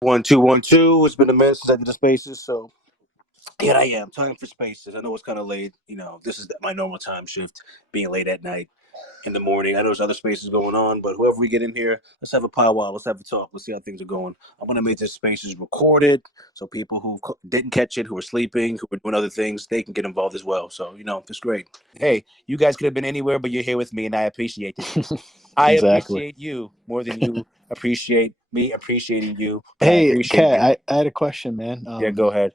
1 2 1 2. It's been a minute since I did the spaces, so here I am. Time for spaces. I know it's kind of late. This is my normal time shift, being late at night, in the morning. I know there's other spaces going on, but whoever we get in here, let's have a powwow. Let's have a talk. Let's see how things are going. I'm gonna make this spaces recorded, so people who didn't catch it, who are sleeping, who are doing other things, they can get involved as well. So it's great. Hey, you guys could have been anywhere, but you're here with me, and I appreciate it. I Exactly. appreciate you more than you appreciate me appreciating you, but I Hey, appreciate Kat, you. I had a question, man. Yeah, go ahead.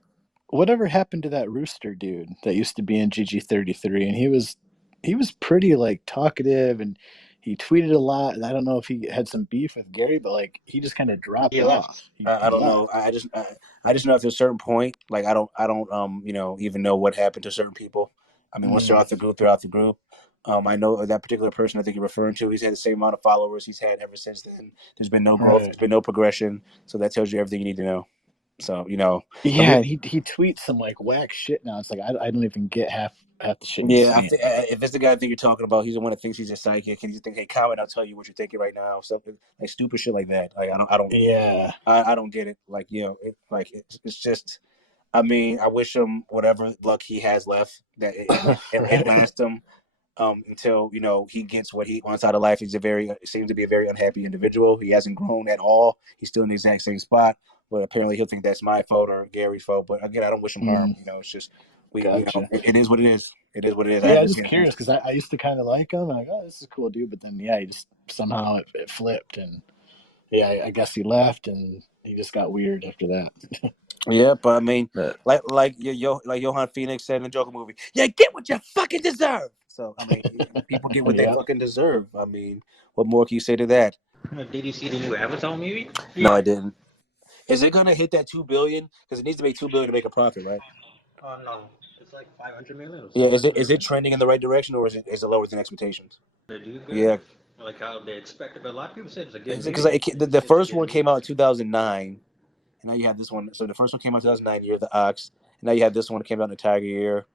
Whatever happened to that rooster dude that used to be in GG33? And he was pretty like talkative and he tweeted a lot. And I don't know if he had some beef with Gary, but like he just kind of dropped He left. off. I He don't left. know. I just know after a certain point, like I don't even know what happened to certain people. I mean, once they're Mm, out the group, they're out the group. I know that particular person I think you're referring to. He's had the same amount of followers he's had ever since then. There's been no growth. right. There's been no progression. So that tells you everything you need to know. So and Yeah, and he tweets some like whack shit now. It's like I don't even get half the shit he's yeah, saying. if it's the guy I think you're talking about, he's the one that thinks he's a psychic, and he's thinking, "Hey, comment, I'll tell you what you're thinking right now." Something like stupid shit like that. Like Yeah. I don't get it. Like it's just. I mean, I wish him whatever luck he has left that it Right. lasts him until he gets what he wants out of life. Seems to be a very unhappy individual. He hasn't grown at all. He's still in the exact same spot. But apparently, he'll think that's my fault or Gary's fault. But again, I don't wish him harm. Mm, It's just gotcha. it is what it is. It is what it is. I Yeah, have I'm to just get. curious because I used to kind of like him. I'm like, oh, this is a cool dude. But then, yeah, he just somehow it flipped, and yeah, I guess he left, and he just got weird after that. Yeah, but I mean, But like Johan Phoenix said in the Joker movie, yeah, get what you fucking deserve. So I mean, people get what they yeah, fucking deserve. I mean, what more can you say to that? Did you see the new Avatar movie? No, I didn't. Is it gonna hit that 2 billion? Because it needs to make 2 billion to make a profit, right? Oh no, it's like 500 million or Yeah. 600 Is it million. trending in the right direction, or is it lower than expectations? They do good, Yeah. like how they expected. But a lot of people said it's a good Is it because movie. like, It's the just first one getting came out in 2009, and now you have this one. So the first one came out in 2009, Year of the Ox, and now you have this one that came out in the Tiger Year.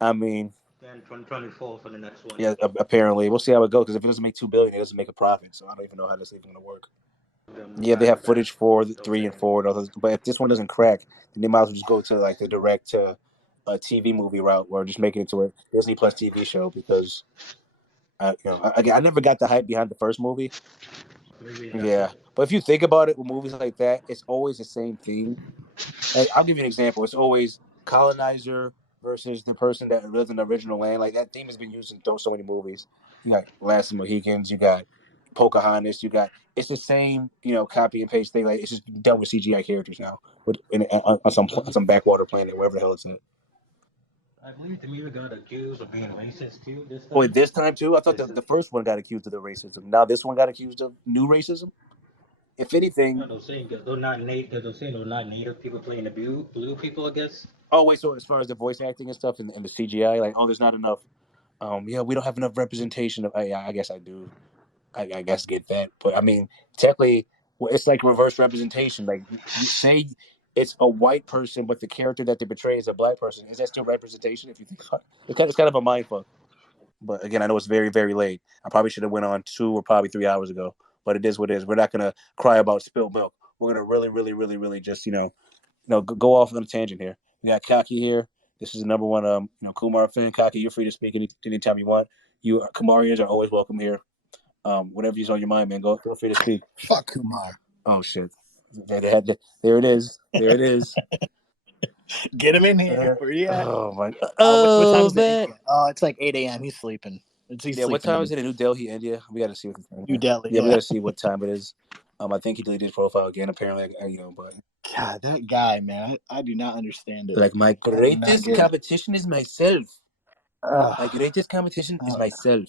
I mean, then 2024 for the next one. yeah. Apparently, we'll see how it goes. Because if it doesn't make 2 billion, it doesn't make a profit. So I don't even know how this is even gonna work. Them Yeah, they back to have back. footage for the They were 3 and 4, and others, but if this one doesn't crack, then they might as well just go to like the direct to a TV movie route, or just make it to a Disney Plus TV show. Because I never got the hype behind the first movie. maybe that's Yeah, it. but if you think about it, with movies like that, it's always the same theme. Like, I'll give you an example. It's always colonizer versus the person that lives in the original land. Like that theme has been used in so many movies. You got Last of the Mohicans. You got Pocahontas. You got it's the same copy and paste thing. Like it's just done with CGI characters now, on some backwater planet wherever the hell it's at. I believe the movie got accused of being racist too this Oh, time. this time too. I thought This is, the first one got accused of the racism. Now this one got accused of new racism. If anything, they're saying that they're not native. They're saying they're not native people playing the blue people. I guess. oh wait, so as far as the voice acting and stuff and the CGI, like there's not enough. Yeah, we don't have enough representation of. I guess I do. I guess get that, but I mean, technically, well, it's like reverse representation. Like, you say it's a white person, but the character that they portray is a black person. Is that still representation? If you think about it, it's kind of a mind fuck. But again, I know it's very, very late. I probably should have went on 2 or probably 3 hours ago. But it is what it is. We're not gonna cry about spilled milk. We're gonna really, really, really, really just go off on a tangent here. We got Kaki here. This is the number one Kumar fan. Kaki, you're free to speak anytime you want. You Kumarians are always welcome here. Whatever's on your mind, man, go feel free to speak. fuck Kumar. Oh shit, there it is. There it is. Get him in here. Where you at? Oh my. What time Oh is it in man. India? Oh, it's like 8 a.m. He's sleeping. He's Yeah, what sleeping time in is it in New Delhi, India? We got to see what the time New is. Delhi. Yeah, we Yeah. got to see what time it is. I think he deleted his profile again. Apparently, but God, that guy, man, I do not understand it. like my I do not greatest get it. competition is myself. My Ugh. greatest competition is Uh, myself.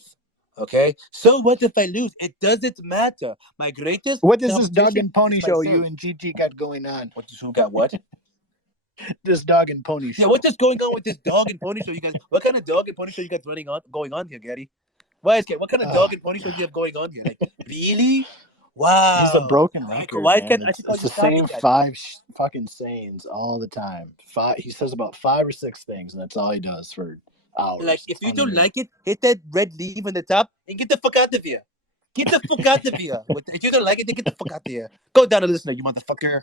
Okay, so what if I lose? It doesn't matter. My greatest what is this dog competition and pony is show myself. you and GG got going on? Who got what? This dog and pony Yeah, show. what's just going on with this dog and pony show? You guys, what kind of dog and pony show you guys going on here, Gary? What kind of Ugh. dog and pony show you have going on here? Like, really? He's a Wow. broken record, Why man. can't I should call It's you the same copycat? five fucking sayings all the time. Five. He says about 5 or 6 things, and that's all he does for Like, hours. if It's you don't unreal. like it, hit that red leave on the top and get the fuck out of here. Get the fuck out of here. If you don't like it, then get the fuck out of here. Go down to listener, you motherfucker.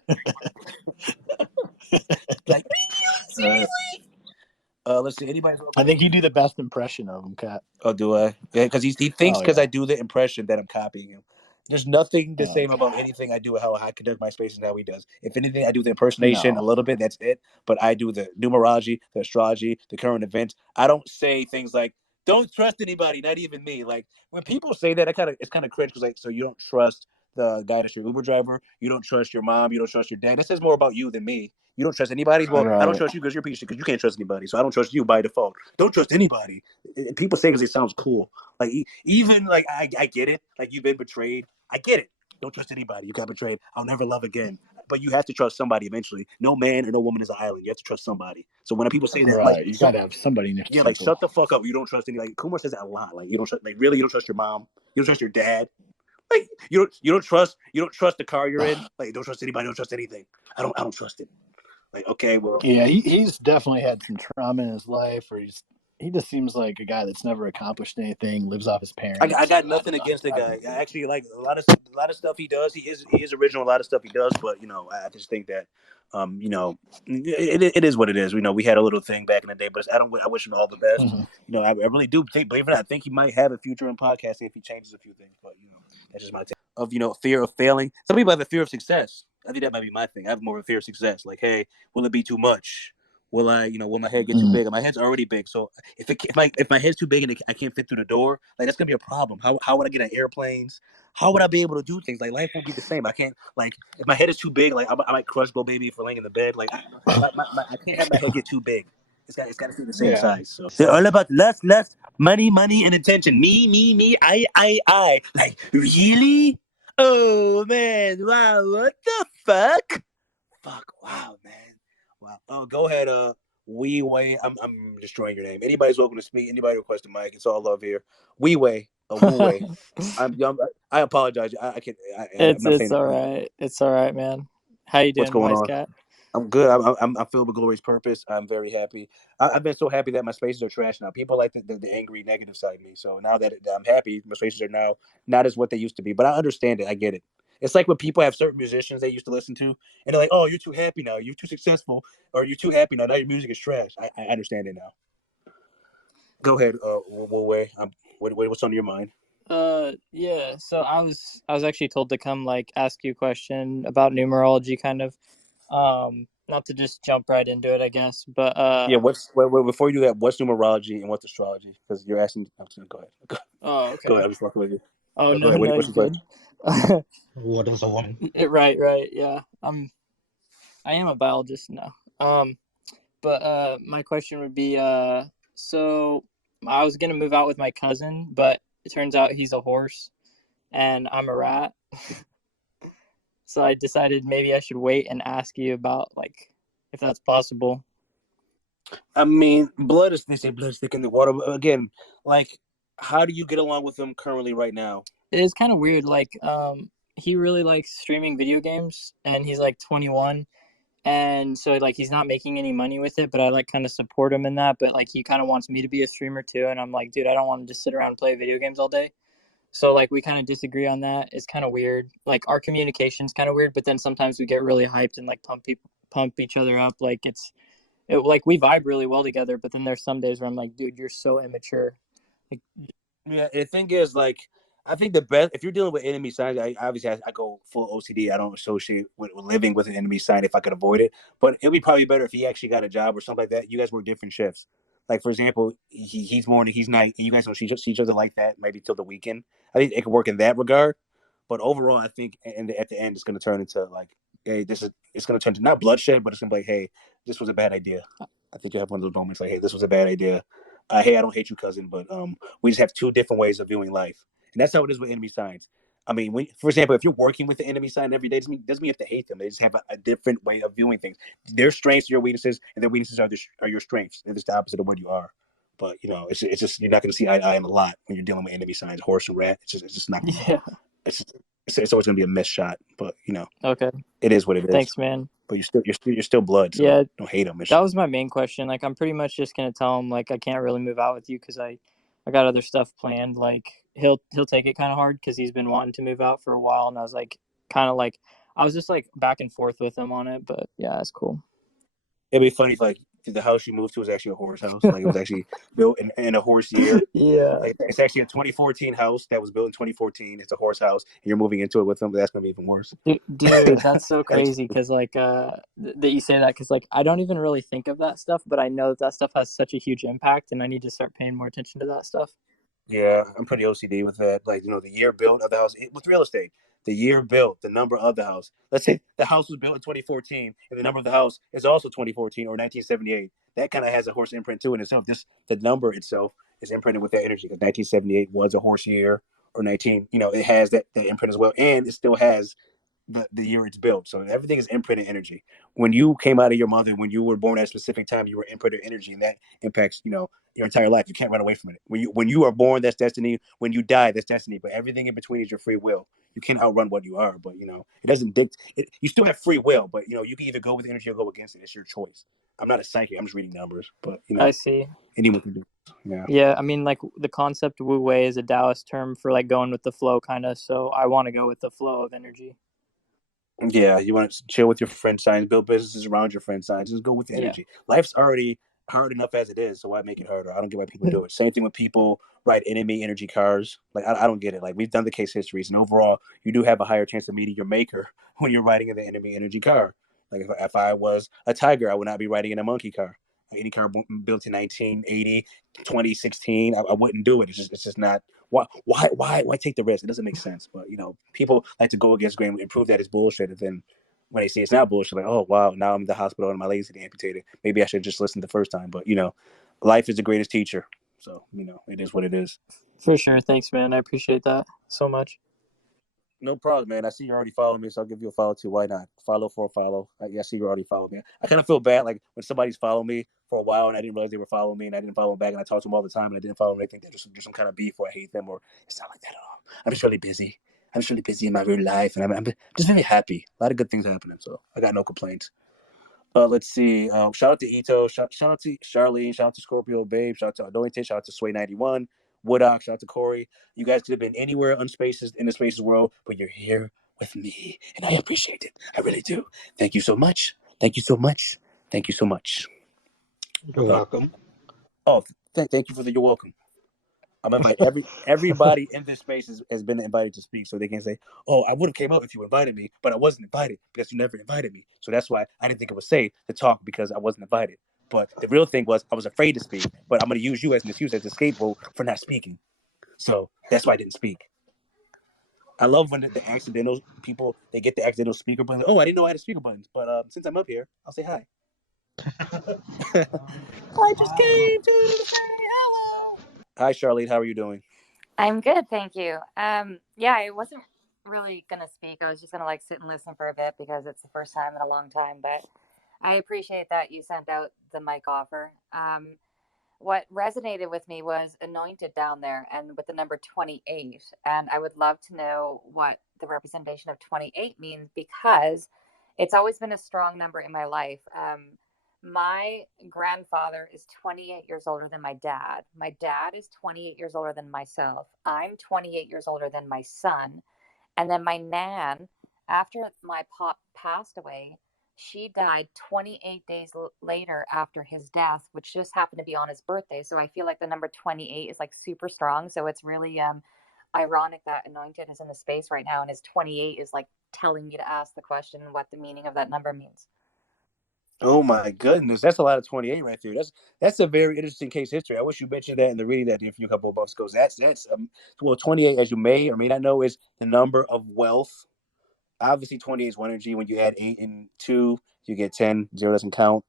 Like, seriously? Let's see. Anybody's I think you do the best impression of him, Kat. Oh, do I? Yeah, because he thinks Oh, because yeah. I do the impression that I'm copying him. There's nothing the Oh, same about God. anything I do, how I conduct my space, and how he does. If anything, I do the impersonation a No. little bit. That's it. But I do the numerology, the astrology, the current events. I don't say things like "Don't trust anybody," not even me. Like when people say that, it's kind of cringe because like, so you don't trust the guy that's your Uber driver, you don't trust your mom, you don't trust your dad. That says more about you than me. You don't trust anybody. Well, I don't Right. trust you because you're a piece of shit because you can't trust anybody. So I don't trust you by default. Don't trust anybody. People say because it sounds cool. Like even like I get it. Like you've been betrayed. I get it. Don't trust anybody. You got betrayed. I'll never love again. But you have to trust somebody eventually. No man or no woman is an island. You have to trust somebody. So when people say that, like, Right. You got to have somebody in your yeah, like circle. shut the fuck up. You don't trust any. Like Kumar says that a lot. Like you don't trust. Like really, you don't trust your mom. You don't trust your dad. Like you don't trust the car you're in. Like don't trust anybody. Don't trust anything. I don't trust it. Like okay, well, Yeah, he's definitely had some trauma in his life, or he just seems like a guy that's never accomplished anything, lives off his I parents. got I nothing don't know. against the I guy. think I actually like a lot of stuff he does. He is original. A lot of stuff he does, but I just think that it is what it is. We had a little thing back in the day, but I wish him all the best. Mhm. I really do think, believe it or not, I think he might have a future in podcasting if he changes a few things. But that's just my take. Of fear of failing. Some people have a fear of success. I think that might be my thing. I have more of a fear of success. Like, hey, will it be too much? Will my head get too Mhm. big? And my head's already big, so if my head's too big and I can't fit through the door, like that's gonna be a problem. How would I get on airplanes? How would I be able to do things? Like life won't be the same. I can't like if my head is too big, like I might crush Go Baby for laying in the bed. Like I can't have my head get too big. It's got to stay the same Yeah. size. So they're all about lust, money, and attention. Me, I. Like really? Oh man, wow, what the fuck? Fuck, wow, man. Wow. Oh, go ahead, Wee Way. I'm destroying your name. Anybody's welcome to speak. Anybody request a mic. It's all love here. Wee Way, Woo Way. I apologize. I can. I'm not It's saying all that. right. It's all right, man. How you What's doing, going Wise on? Cat? I'm good. I'm filled with glorious purpose. I'm very happy. I've been so happy that my spaces are trash now. People like the angry, negative side of me. So now that I'm happy, my spaces are now not as what they used to be. But I understand it. I get it. It's like when people have certain musicians they used to listen to, and they're like, "Oh, you're too happy now. You're too successful, or you're too happy now. Now your music is trash." I understand it now. Go ahead, Way. What's on your mind? Yeah. So I was actually told to come like ask you a question about numerology, kind of. Not to just jump right into it, I guess, but Yeah. Before you do that? What's numerology and what's astrology? Because you're asking. Go ahead. oh, Go okay. ahead. I'm just fucking with you. Oh Go no, ahead. no, What's you're your good. question? What is a woman? Right, yeah. I am a biologist now. But my question would be, so I was gonna move out with my cousin, but it turns out he's a horse and I'm a rat. So I decided maybe I should wait and ask you about like if that's possible. I mean, they say blood is thick in the water. But again, like, how do you get along with them currently right now? It's kind of weird. Like, he really likes streaming video games, and he's like 21, and so like he's not making any money with it. But I like kind of support him in that. But like he kind of wants me to be a streamer too, and I'm like, dude, I don't want to just sit around and play video games all day. So like we kind of disagree on that. It's kind of weird. Like our communication's kind of weird, but then sometimes we get really hyped and like pump each other up. Like like we vibe really well together, but then there's some days where I'm like, dude, you're so immature. Like, Yeah, the thing is, like, I think the best if you're dealing with enemy signs, I go full OCD. I don't associate with living with an enemy sign if I could avoid it. But it'd be probably better if he actually got a job or something like that. You guys work different shifts. Like for example, he's morning, he's night, and you guys don't see each other like that. Maybe till the weekend. I think it could work in that regard. But overall, I think at the end, it's going to turn into like, hey, it's going to turn to not bloodshed, but it's going to be like, hey, this was a bad idea. I think you have one of those moments like, hey, this was a bad idea. Hey, I don't hate you, cousin, but we just have two different ways of viewing life, and that's how it is with enemy signs. I mean, for example, if you're working with the enemy sign every day, doesn't mean you have to hate them. They just have a different way of viewing things. Their strengths are your weaknesses, and their weaknesses are your strengths. They're just the opposite of what you are. But it's just you're not going to see eye to eye in a lot when you're dealing with enemy signs, horse and rat. It's just not. yeah. It's just, it's always going to be a missed shot. But Okay. it is what it is. Thanks, man. But you're still blood, so Yeah, don't hate them. that was my main question. Like, I'm pretty much just gonna tell him like I can't really move out with you because I I got other stuff planned. Like he'll take it kind of hard because he's been wanting to move out for a while, and I was like, kind of like, I was just like back and forth with him on it. But yeah, it's cool. It'd be funny if like the house you moved to was actually a horse house. Like it was actually built in a horse year. Yeah, Like it's actually a 2014 house that was built in 2014. It's a horse house, and you're moving into it with them. That's gonna be even worse. dude, that's so That's, crazy because like that you say that because like I don't even really think of that stuff, but I know that that stuff has such a huge impact, and I need to start paying more attention to that stuff. yeah, I'm pretty OCD with that. Like the year built of the house with real estate. The year built, the number of the house. Let's say the house was built in 2014, and the number of the house is also 2014 or 1978. That kind of has a horse imprint too in itself. Just the number itself is imprinted with that energy because 1978 was a horse year, or 19. It has that imprint as well, and it still has the year it's built. So everything is imprinted energy. When you came out of your mother, when you were born at a specific time, you were imprinted energy, and that impacts your entire life. You can't run away from it. When you are born, that's destiny. When you die, that's destiny. But everything in between is your free will. You can't outrun what you are, but it doesn't dictate. You still have free will, but you can either go with energy or go against it. It's your choice. I'm not a psychic. I'm just reading numbers, but I see. anyone can do it. Yeah. Yeah, I mean, like the concept Wu Wei is a Taoist term for like going with the flow, kind of. So I want to go with the flow of energy. Yeah, you want to chill with your friend signs, build businesses around your friend signs, just go with the Yeah, energy. Life's already hard enough as it is, so why make it harder? I don't get why people do it. Same thing with people ride enemy energy cars. Like I don't get it. Like we've done the case histories, and overall, you do have a higher chance of meeting your maker when you're riding in the enemy energy car. Like if I was a tiger, I would not be riding in a monkey car. Any car built in 1980, 2016, I wouldn't do it. It's just not. Why take the risk? It doesn't make sense. But people like to go against grain and prove that it's bullshit. And then when they see it's not bullshit, like, oh wow, now I'm in the hospital and my legs getting amputated. Maybe I should just listen the first time. But life is the greatest teacher. So it is what it is. for sure. Thanks, man. I appreciate that so much. No problem, man. I see you already following me, so I'll give you a follow too. Why not? Follow for a follow. I see you already following me. I kind of feel bad, like when somebody's following me for a while and I didn't realize they were following me and I didn't follow them back and I talk to them all the time and I didn't follow them. They think there's some kind of beef or I hate them or it's not like that at all. I'm just really busy. I'm just really busy in my real life and I'm just very happy. A lot of good things happening, so I got no complaints. Let's see. Shout out to Ito. Shout out to Charlene. Shout out to Scorpio Babe. Shout out to Anointed. Shout out to Sway91. Woodock. Shout out to Corey. You guys could have been anywhere in the spaces world, but you're here with me, and I appreciate it. I really do. Thank you so much. Thank you so much. Thank you so much. You're Uh, welcome. oh, thank you for the. You're welcome. I'm invite everybody in this space has been invited to speak, so they can say, "Oh, I would have came up if you invited me, but I wasn't invited because you never invited me." So that's why I didn't think it was safe to talk because I wasn't invited. But the real thing was I was afraid to speak, but I'm going to use you as an excuse as a scapegoat for not speaking. So that's why I didn't speak. I love when the accidental people they get the accidental speaker button. Oh, I didn't know I had a speaker button, but since I'm up here, I'll say hi. I just came to say hello. Hi, Charlotte. How are you doing? I'm good, thank you. Yeah, I wasn't really gonna speak. I was just gonna like sit and listen for a bit because it's the first time in a long time. But I appreciate that you sent out the mic offer. What resonated with me was anointed down there and with the number 28. And I would love to know what the representation of 28 means because it's always been a strong number in my life. My grandfather is 28 years older than my dad. My dad is 28 years older than myself. I'm 28 years older than my son. And then my nan, after my pop passed away, she died 28 days later after his death, which just happened to be on his birthday. So I feel like the number 28 is like super strong. So it's really ironic that Anointed is in the space right now and his 28 is like telling me to ask the question what the meaning of that number means. Oh my goodness, that's a lot of 28 right there. That's a very interesting case history. I wish you mentioned that in the reading that I did for you a couple of months ago. That's well, 28, as you may or may not know, is the number of wealth. Obviously, 28 is one energy. When you add 8 and 2, you get 10. 0 doesn't count.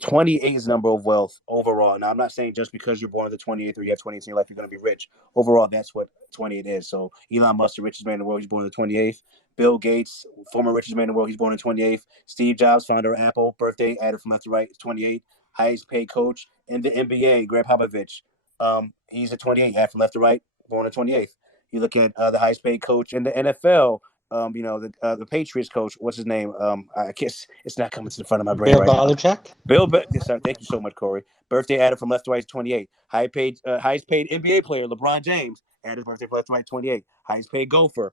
28 is the number of wealth overall. Now, I'm not saying just because you're born on the 28th or you have 28 in your life, you're going to be rich. Overall, that's what 28 is. So, Elon Musk, the richest man in the world, he's born on the 28th. Bill Gates, former richest man in the world, he's born on the 28th. Steve Jobs, founder of Apple, birthday added from left to right, 28. Highest paid coach in the NBA, Greg Popovich. He's a 28, added from left to right, born on the 28th. You look at the highest paid coach in the NFL, The Patriots coach, what's his name? I guess it's not coming to the front of my brain Bill right now. Belichick. Thank you so much, Corey. Birthday added from left to right is 28. Highest paid NBA player, LeBron James, added his birthday from left to right 28. Highest paid golfer,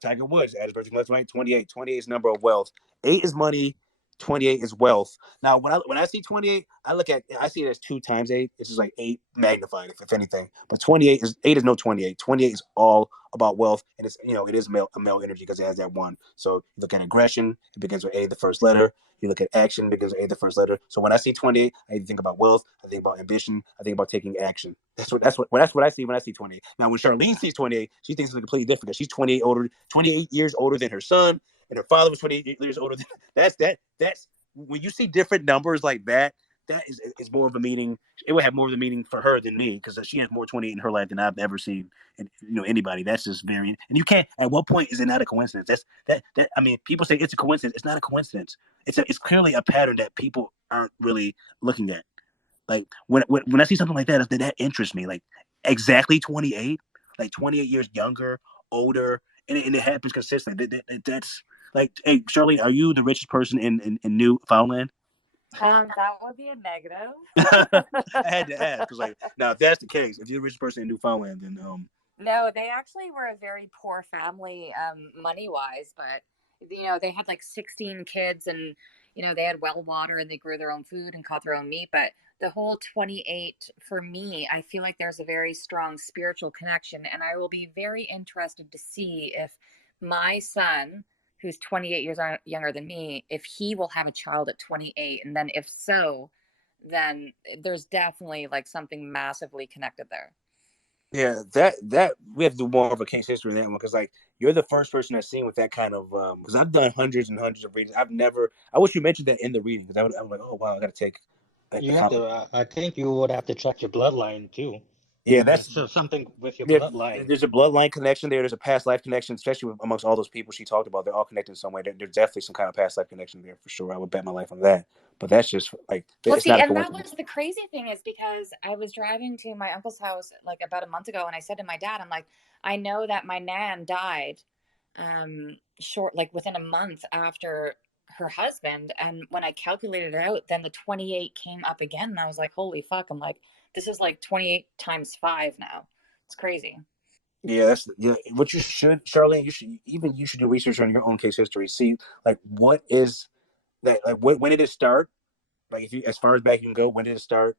Tiger Woods, added his birthday from left to right 28. 28 is number of wealth. 8 is money. 28 is wealth. Now, when I see 28, I see it as 2 times 8. It's just like 8 magnified, if anything. But 8 is no 28. 28 is all about wealth, and it is a male energy because it has that one. So you look at aggression, it begins with A, the first letter. You look at action, it begins with A, the first letter. So when I see 28, I think about wealth. I think about ambition. I think about taking action. That's what I see when I see 28. Now when Charlene sees 28, she thinks it's completely different. She's 28 years older than her son, and her father was 28 years older than. That's when you see different numbers like that. That is more of a meaning. It would have more of the meaning for her than me because she has more 28 in her life than I've ever seen. And anybody. That's just very. And you can't. At what point is it not a coincidence? That. I mean, people say it's a coincidence. It's not a coincidence. It's clearly a pattern that people aren't really looking at. Like when I see something like that interests me. Like exactly 28, like 28 years younger, older, and it happens consistently. That's like, hey, Shirley, are you the richest person in Newfoundland? That would be a negative. I had to ask because, like, now if that's the case, if you're the richest person in Newfoundland, then No, they actually were a very poor family, money wise, but they had like 16 kids and they had well water and they grew their own food and caught their own meat. But the whole 28 for me, I feel like there's a very strong spiritual connection. And I will be very interested to see if my son, who's 28 years younger than me, if he will have a child at 28. And then if so, then there's definitely like something massively connected there. yeah, that we have to do more of a case history in that one because, like, you're the first person I've seen with that kind of because I've done hundreds and hundreds of readings. I've never. I wish you mentioned that in the reading because I was like, oh wow, I got to take a You have comment. to. I think you would have to check your bloodline too. Yeah, There's that's something with your there, bloodline. there's a bloodline connection there. There's a past life connection, especially amongst all those people she talked about. They're all connected in some way. There's definitely some kind of past life connection there for sure. I would bet my life on that. But that's just like Well, it's see, not a and that coincidence. was the crazy thing is because I was driving to my uncle's house like about a month ago, and I said to my dad, I'm like, I know that my nan died short, like within a month after her husband. And when I calculated it out, then the 28 came up again. And I was like, holy fuck. I'm like, this is like 28 times 5 now. It's crazy. Yeah, that's yeah. What you should, Charlene, you should do research on your own case history. See, like, what is that? Like, when did it start? Like, if you as far as back you can go, when did it start?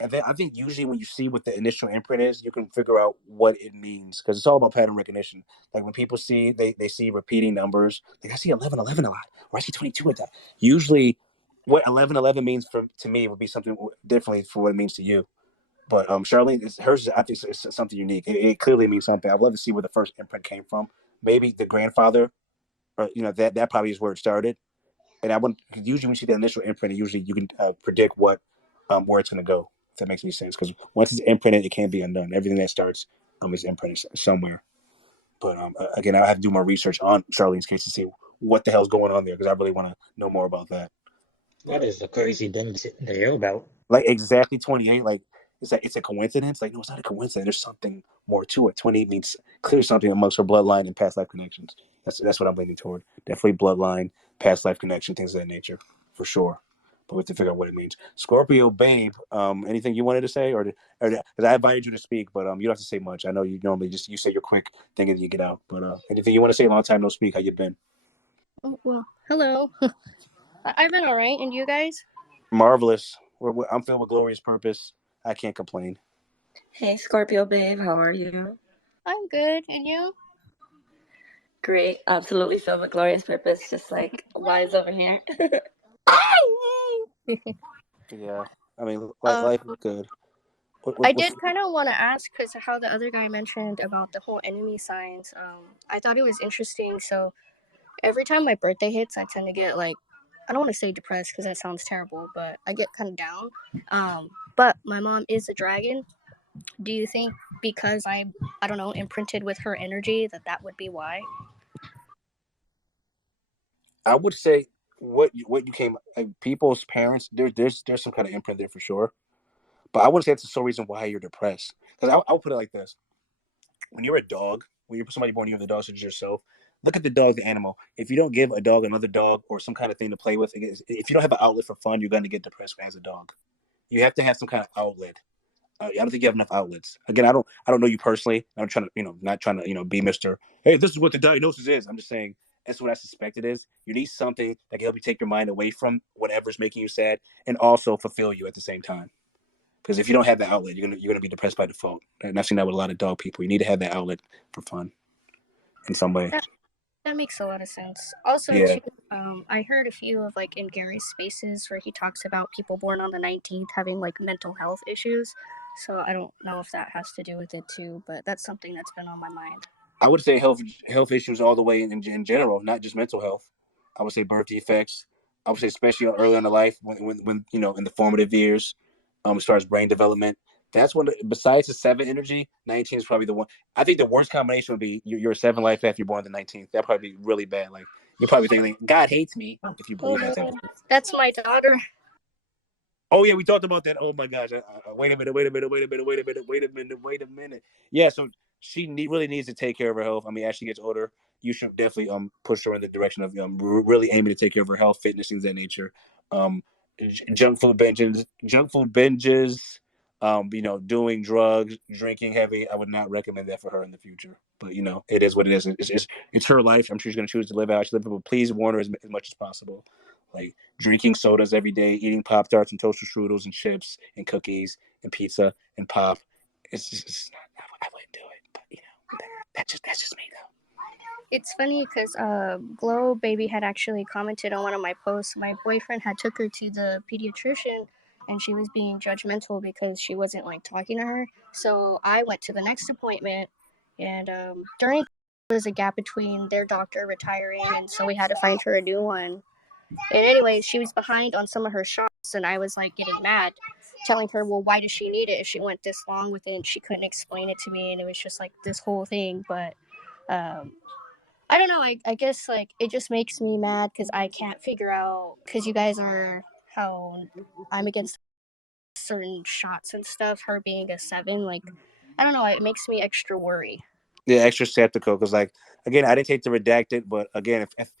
And then I think usually when you see what the initial imprint is, you can figure out what it means because it's all about pattern recognition. Like when people see they see repeating numbers, like I see 1111 a lot, or I see 22 at that. Usually, what 1111 means to me would be something differently for what it means to you. But Charlene, hers I think it's something unique. It clearly means something. I'd love to see where the first imprint came from. Maybe the grandfather, or that probably is where it started. And I wouldn't usually when you see the initial imprint, usually you can predict what where it's going to go. If that makes any sense, because once it's imprinted, it can't be undone. Everything that starts is imprinted somewhere. But again, I have to do more research on Charlene's case to see what the hell's going on there because I really want to know more about that. That But is a crazy thing to hear about. like exactly 28, like it's a coincidence. Like no, it's not a coincidence. There's something more to it. 28 means clear something amongst her bloodline and past life connections. That's what I'm leaning toward. Definitely bloodline, past life connection, things of that nature, for sure. But we have to figure out what it means. Scorpio, babe. Anything you wanted to say, or because I invited you to speak, but you don't have to say much. I know you normally just you say your quick thing and you get out. But anything you want to say? Long time no speak. How you been? Oh, well, hello. I've been all right, and you guys? Marvelous. I'm filled with glorious purpose. I can't complain. Hey, Scorpio babe, how are you? I'm good, and you? Great, absolutely filled with glorious purpose, just like Wise over here. Yeah, I mean, Um, life is good. I What's did kind of want to ask because how the other guy mentioned about the whole enemy signs. I thought it was interesting. So every time my birthday hits, I tend to get like, I don't want to say depressed because that sounds terrible, but I get kind of down. But my mom is a dragon. Do you think because I don't know, imprinted with her energy that would be why? I would say what you came like people's parents. There's some kind of imprint there for sure. But I wouldn't say that's the sole reason why you're depressed. Because I'll put it like this: when you're a dog, when you're somebody born, you're the dog such as yourself. look at the dog, the animal. If you don't give a dog another dog or some kind of thing to play with, if you don't have an outlet for fun, you're going to get depressed as a dog. You have to have some kind of outlet. I don't think you have enough outlets. Again, I don't know you personally. I'm trying to, not trying to, be Mister. Hey, this is what the diagnosis is. I'm just saying that's what I suspect it is. You need something that can help you take your mind away from whatever's making you sad, and also fulfill you at the same time. Because if you don't have that outlet, you're gonna be depressed by default. And I've seen that with a lot of dog people. You need to have that outlet for fun in some way. That makes a lot of sense. Also, Yeah. too, I heard a few of like in Gary's spaces where he talks about people born on the 19th having like mental health issues. So I don't know if that has to do with it too, but that's something that's been on my mind. I would say health issues all the way in general, not just mental health. I would say birth defects. I would say especially early in the life when in the formative years, as far as brain development. That's when besides the 7 energy, 19 is probably the one. I think the worst combination would be you're a 7 life after you're born on the 19th. That'd probably be really bad. Like you're probably thinking like, God hates me if you Oh believe that type no, of thing. that's my daughter. Oh yeah, we talked about that. Oh my gosh! Wait a minute! Wait a minute! Wait a minute! Wait a minute! Wait a minute! Wait a minute! Yeah, so she really needs to take care of her health. I mean, as she gets older, you should definitely push her in the direction of really aiming to take care of her health, fitness, things of that nature. Um, junk food binges. Doing drugs, drinking heavy. I would not recommend that for her in the future. But it is what it is. It's her life. I'm sure she's going to choose to live out. She live, but please warn her as much as possible. Like drinking sodas every day, eating Pop Tarts and toaster strudels and chips and cookies and pizza and pop. It's I wouldn't do it, but that's just me though. It's funny because Glow Baby had actually commented on one of my posts. My boyfriend had took her to the pediatrician, and she was being judgmental because she wasn't like talking to her. So I went to the next appointment, and during there was a gap between their doctor retiring, and so we had to find her a new one. And anyway, she was behind on some of her shots, and I was like getting mad, telling her, well, why does she need it if she went this long with it? And she couldn't explain it to me, and it was just like this whole thing. But um, I don't know. I guess like it just makes me mad because I can't figure out because you guys are how I'm against certain shots and stuff. Her being a 7, like I don't know. It makes me extra worry. Yeah, extra skeptical because like again, I didn't take the redacted, but again, if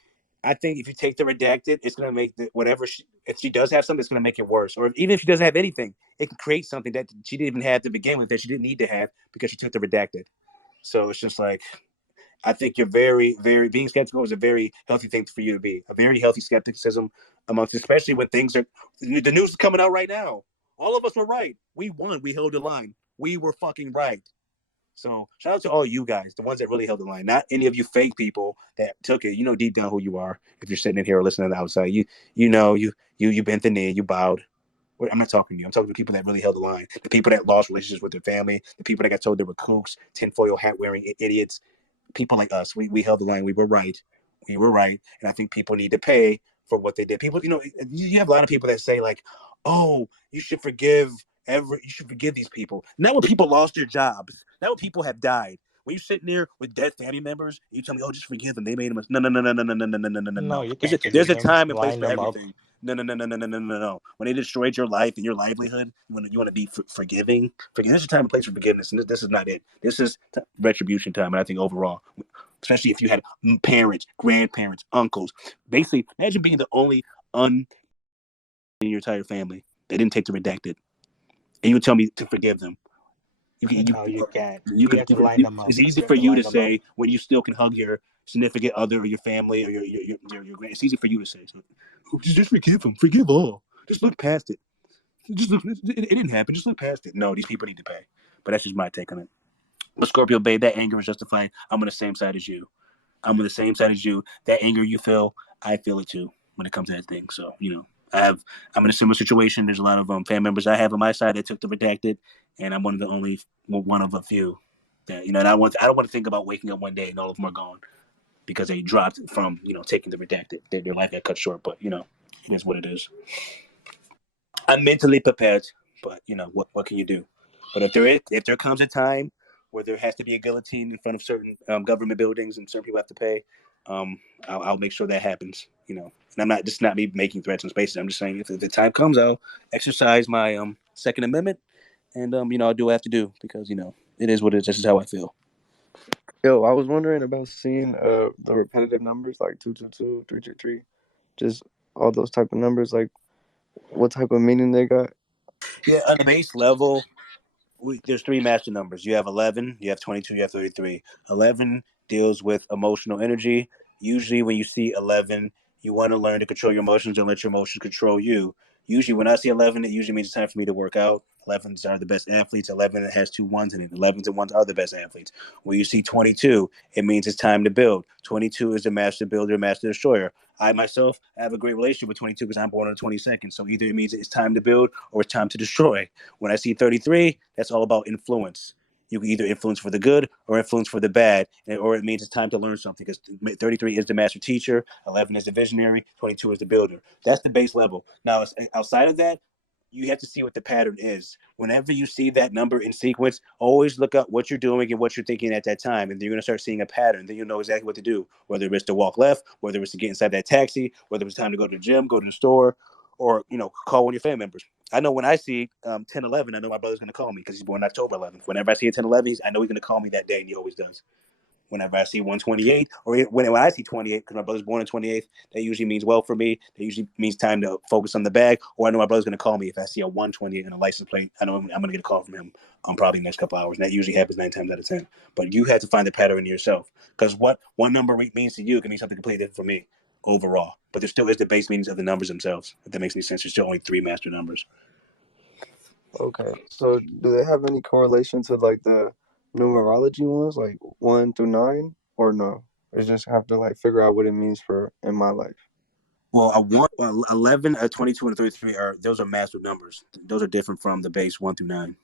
I think if you take the redacted, it's gonna make whatever if she does have something, it's gonna make it worse. Or even if she doesn't have anything, it can create something that she didn't even have to begin with that she didn't need to have because she took the redacted. So it's just like I think you're very, very being skeptical is a very healthy thing for you to be. A very healthy skepticism amongst, especially when things are the news is coming out right now. All of us were right. We won. We held the line. We were fucking right. So shout out to all you guys, the ones that really held the line. Not any of you fake people that took it. You know deep down who you are. If you're sitting in here or listening on the outside, you bent the knee, you bowed. I'm not talking to you. I'm talking to people that really held the line. The people that lost relationships with their family. The people that got told they were kooks, tinfoil hat wearing idiots. People like us, we held the line. We were right. We were right. And I think people need to pay for what they did. People, you have a lot of people that say like, oh, you should forgive these people. Not when people lost their jobs. Not when people have died. When you're sitting there with dead family members, you tell me, oh, just forgive them. They made a mistake. No, no, no, no, no, no, no, no, no, no, no, No, no. you There's can't there's forgive a them. time and place Line for them up. everything. No, no, no, no, no, no, no, no, no. When they destroyed your life and your livelihood, you want to be forgiving. There's a time and place for forgiveness, and this is not it. This is retribution time, and I think overall, especially if you had parents, grandparents, uncles, basically, imagine being the only in your entire family that didn't take the redacted, and you would tell me to forgive them. You can, No, you can't. you You can, have to line them up. it's easy You have for to you to line them up. say when you still can hug your significant other or your family or your grand. It's easy for you to say. So, just forgive them. Forgive all. Just look past it. Just look. It didn't happen. Just look past it. No, these people need to pay. But that's just my take on it. But Scorpio, babe, that anger is justified. I'm on the same side as you. I'm on the same side as you. That anger you feel, I feel it too when it comes to that thing. So, I'm in a similar situation. There's a lot of family members I have on my side that took the redacted, and I'm one of a few that, and I don't want to think about waking up one day and all of them are gone because they dropped from, taking the redacted. Their life got cut short, but, it is what it is. I'm mentally prepared, but what can you do? But if there comes a time where there has to be a guillotine in front of certain government buildings and certain people have to pay, I'll make sure that happens. And I'm not just not me making threats in spaces. I'm just saying if the time comes, I'll exercise my Second Amendment, and I'll do what I have to do because it is what it is. This is how I feel. Yo, I was wondering about seeing the repetitive numbers like 222, 333, just all those type of numbers, like what type of meaning they got. Yeah, on the base level, there's three master numbers. You have 11, you have 22, you have 33. 11 deals with emotional energy. Usually, when you see 11, you want to learn to control your emotions and let your emotions control you. Usually, when I see 11, it usually means it's time for me to work out. 11s are the best athletes. 11 has two ones in it. 11s and ones are the best athletes. When you see 22, it means it's time to build. 22 is the master builder, master destroyer. I myself have a great relationship with 22 because I'm born on the 22nd. So either it means it's time to build or it's time to destroy. When I see 33, that's all about influence. You can either influence for the good or influence for the bad, or it means it's time to learn something because 33 is the master teacher, 11 is the visionary, 22 is the builder. That's the base level. Now, outside of that, you have to see what the pattern is. Whenever you see that number in sequence, always look up what you're doing and what you're thinking at that time. And then you're going to start seeing a pattern. Then you'll know exactly what to do, whether it's to walk left, whether it's to get inside that taxi, whether it's time to go to the gym, go to the store, or, call one of your family members. I know when I see 10/11, I know my brother's going to call me because he's born October 11th. Whenever I see a 10/11, I know he's going to call me that day, and he always does. Whenever I see 128, or when I see 28, because my brother's born on 28th, that usually means well for me. That usually means time to focus on the bag. Or I know my brother's going to call me if I see a 128 and a license plate. I know I'm going to get a call from him probably in the next couple hours. And that usually happens 9 times out of 10. But you have to find the pattern in yourself. Because what one number means to you can mean something completely different for me overall. But there still is the base meanings of the numbers themselves. If that makes any sense, there's still only three master numbers. Okay, so do they have any correlation to like the numerology ones, like 1 through 9, or no? It's just have to like figure out what it means for in my life. Well, 11, 22, and 33 those are master numbers. Those are different from the base 1 through 9.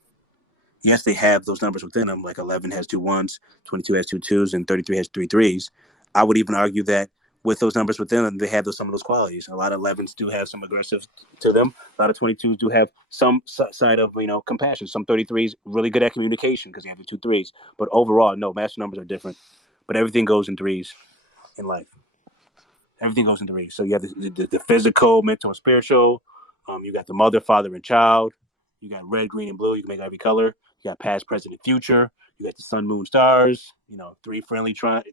Yes, they have those numbers within them. Like 11 has two ones, 22 has two twos, and 33 has three threes. I would even argue that with those numbers within them, they have some of those qualities. A lot of 11s do have some aggressive to them. A lot of 22s do have some side of compassion. Some 33s really good at communication because they have the two threes. But overall, no, master numbers are different. But everything goes in threes in life. Everything goes in threes. So you have the physical, mental, and spiritual. You got the mother, father, and child. You got red, green, and blue. You can make every color. You got past, present, and future. You got the sun, moon, stars. Three friendly signs,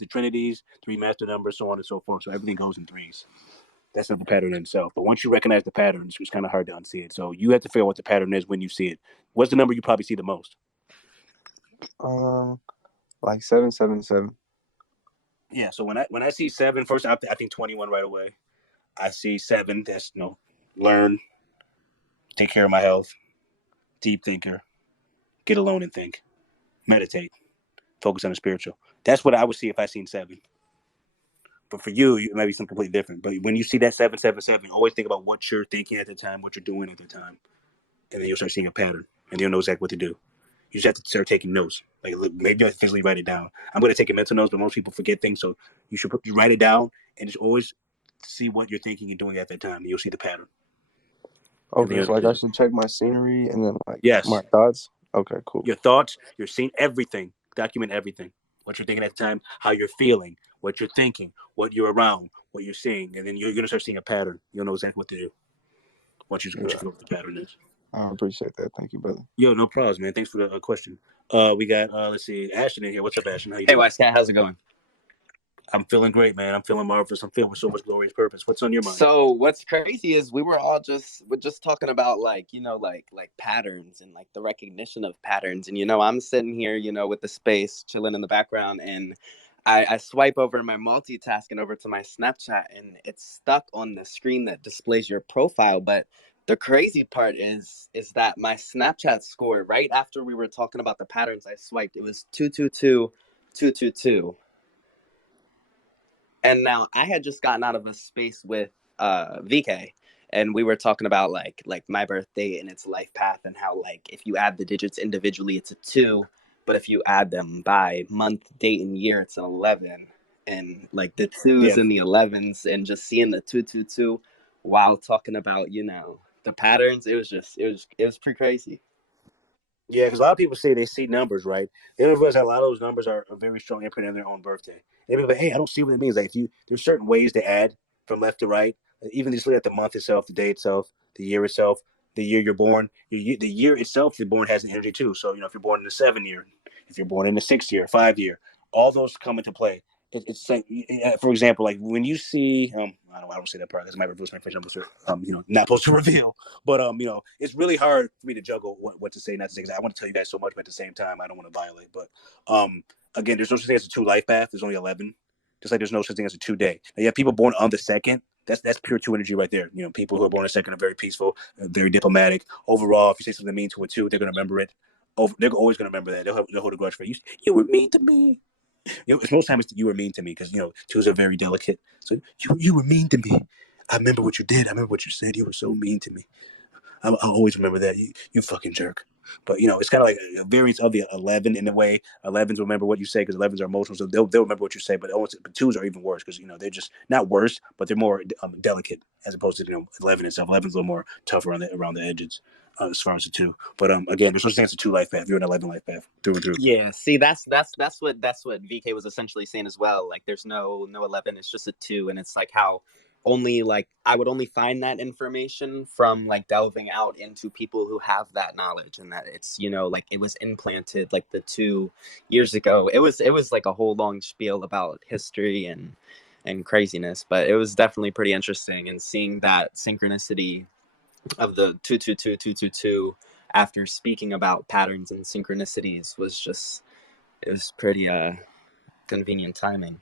the trinities, three master numbers, so on and so forth. So everything goes in threes. That's the pattern in itself. But once you recognize the pattern, it's kind of hard to unsee it. So you have to figure out what the pattern is when you see it. What's the number you probably see the most? Um, like 777. Yeah. So when I see seven, first I think 21 right away. I see seven. That's learn, take care of my health, deep thinker, get alone and think, meditate, focus on the spiritual. That's what I would see if I seen seven. But for you, it might be something completely different. But when you see that 777, always think about what you're thinking at the time, what you're doing at the time, and then you'll start seeing a pattern, and you'll know exactly what to do. You just have to start taking notes. Like maybe you have to physically write it down. I'm going to take a mental notes, but most people forget things, so you write it down and just always see what you're thinking and doing at that time, and you'll see the pattern. And then Okay, so like I should check my scenery and then like my yes, thoughts. Okay, cool. your thoughts, your scene, everything. Document everything. What you're thinking at the time, how you're feeling, what you're thinking, what you're around, what you're seeing, and then you're gonna start seeing a pattern. You'll know exactly what to do once you Yeah, figure out what the pattern is. I appreciate that. Thank you, brother. Yo, no problems, man. Thanks for the question. We got let's see, Ashton in here. What's up, Ashton? How you Hey, doing? Wise Cat, how's it going? I'm feeling great, man. I'm feeling marvelous. I'm feeling with so much glorious purpose. What's on your mind? So what's crazy is we're just talking about like patterns and like the recognition of patterns. And I'm sitting here, with the space chilling in the background, and I swipe over my multitasking over to my Snapchat, and it's stuck on the screen that displays your profile. But the crazy part is that my Snapchat score right after we were talking about the patterns I swiped, it was 222 222. And now I had just gotten out of a space with VK, and we were talking about like my birthday and its life path, and how like if you add the digits individually it's a 2, but if you add them by month, date, and year it's an 11. And like the Yeah, 2s and the 11s, and just seeing the 222 while talking about the patterns, it was pretty crazy. yeah, because a lot of people say they see numbers, right? They don't realize that a lot of those numbers are a very strong imprint on their own birthday. They be like, "Hey, I don't see what it means." Like, if there's certain ways to add from left to right. Even just look at the month itself, the day itself, the year itself, the year you're born. The year itself, you're born has an energy too. So if you're born in the 7 year, if you're born in the 6 year, 5 year, all those come into play. It's like, for example, like when you see, I don't say that part because I might reveal my information. Not supposed to reveal, but it's really hard for me to juggle what to say, not to say. Because I want to tell you guys so much, but at the same time, I don't want to violate. But again, there's no such thing as a 2 life path. There's only 11. Just like there's no such thing as a 2 day. Now, you have people born on the second. That's pure 2 energy right there. People who are born on the second are very peaceful, very diplomatic. Overall, if you say something mean to a 2, they're gonna remember it. They're always gonna remember that. They'll hold a grudge for you. You were mean to me. Most times you were mean to me because 2s are very delicate. So you were mean to me. I remember what you did. I remember what you said. You were so mean to me. I'll always remember that. You fucking jerk. But it's kind of like a variance of the 11 in a way. 11s remember what you say because 11s are emotional, so they'll remember what you say. But 2s are even worse because they're just not worse, but they're more delicate as opposed to 11 itself. 11's a little more tough around the edges as far as the 2. But again, there's no chance of 2 life path. You're an 11 life path through and through. Yeah, see, that's what VK was essentially saying as well. Like, there's no 11, it's just a 2, and it's like how only like I would only find that information from like delving out into people who have that knowledge, and that it's like it was implanted like the 2 years ago. It was like a whole long spiel about history and craziness, but it was definitely pretty interesting, and seeing that synchronicity of the 222 after speaking about patterns and synchronicities it was pretty convenient timing.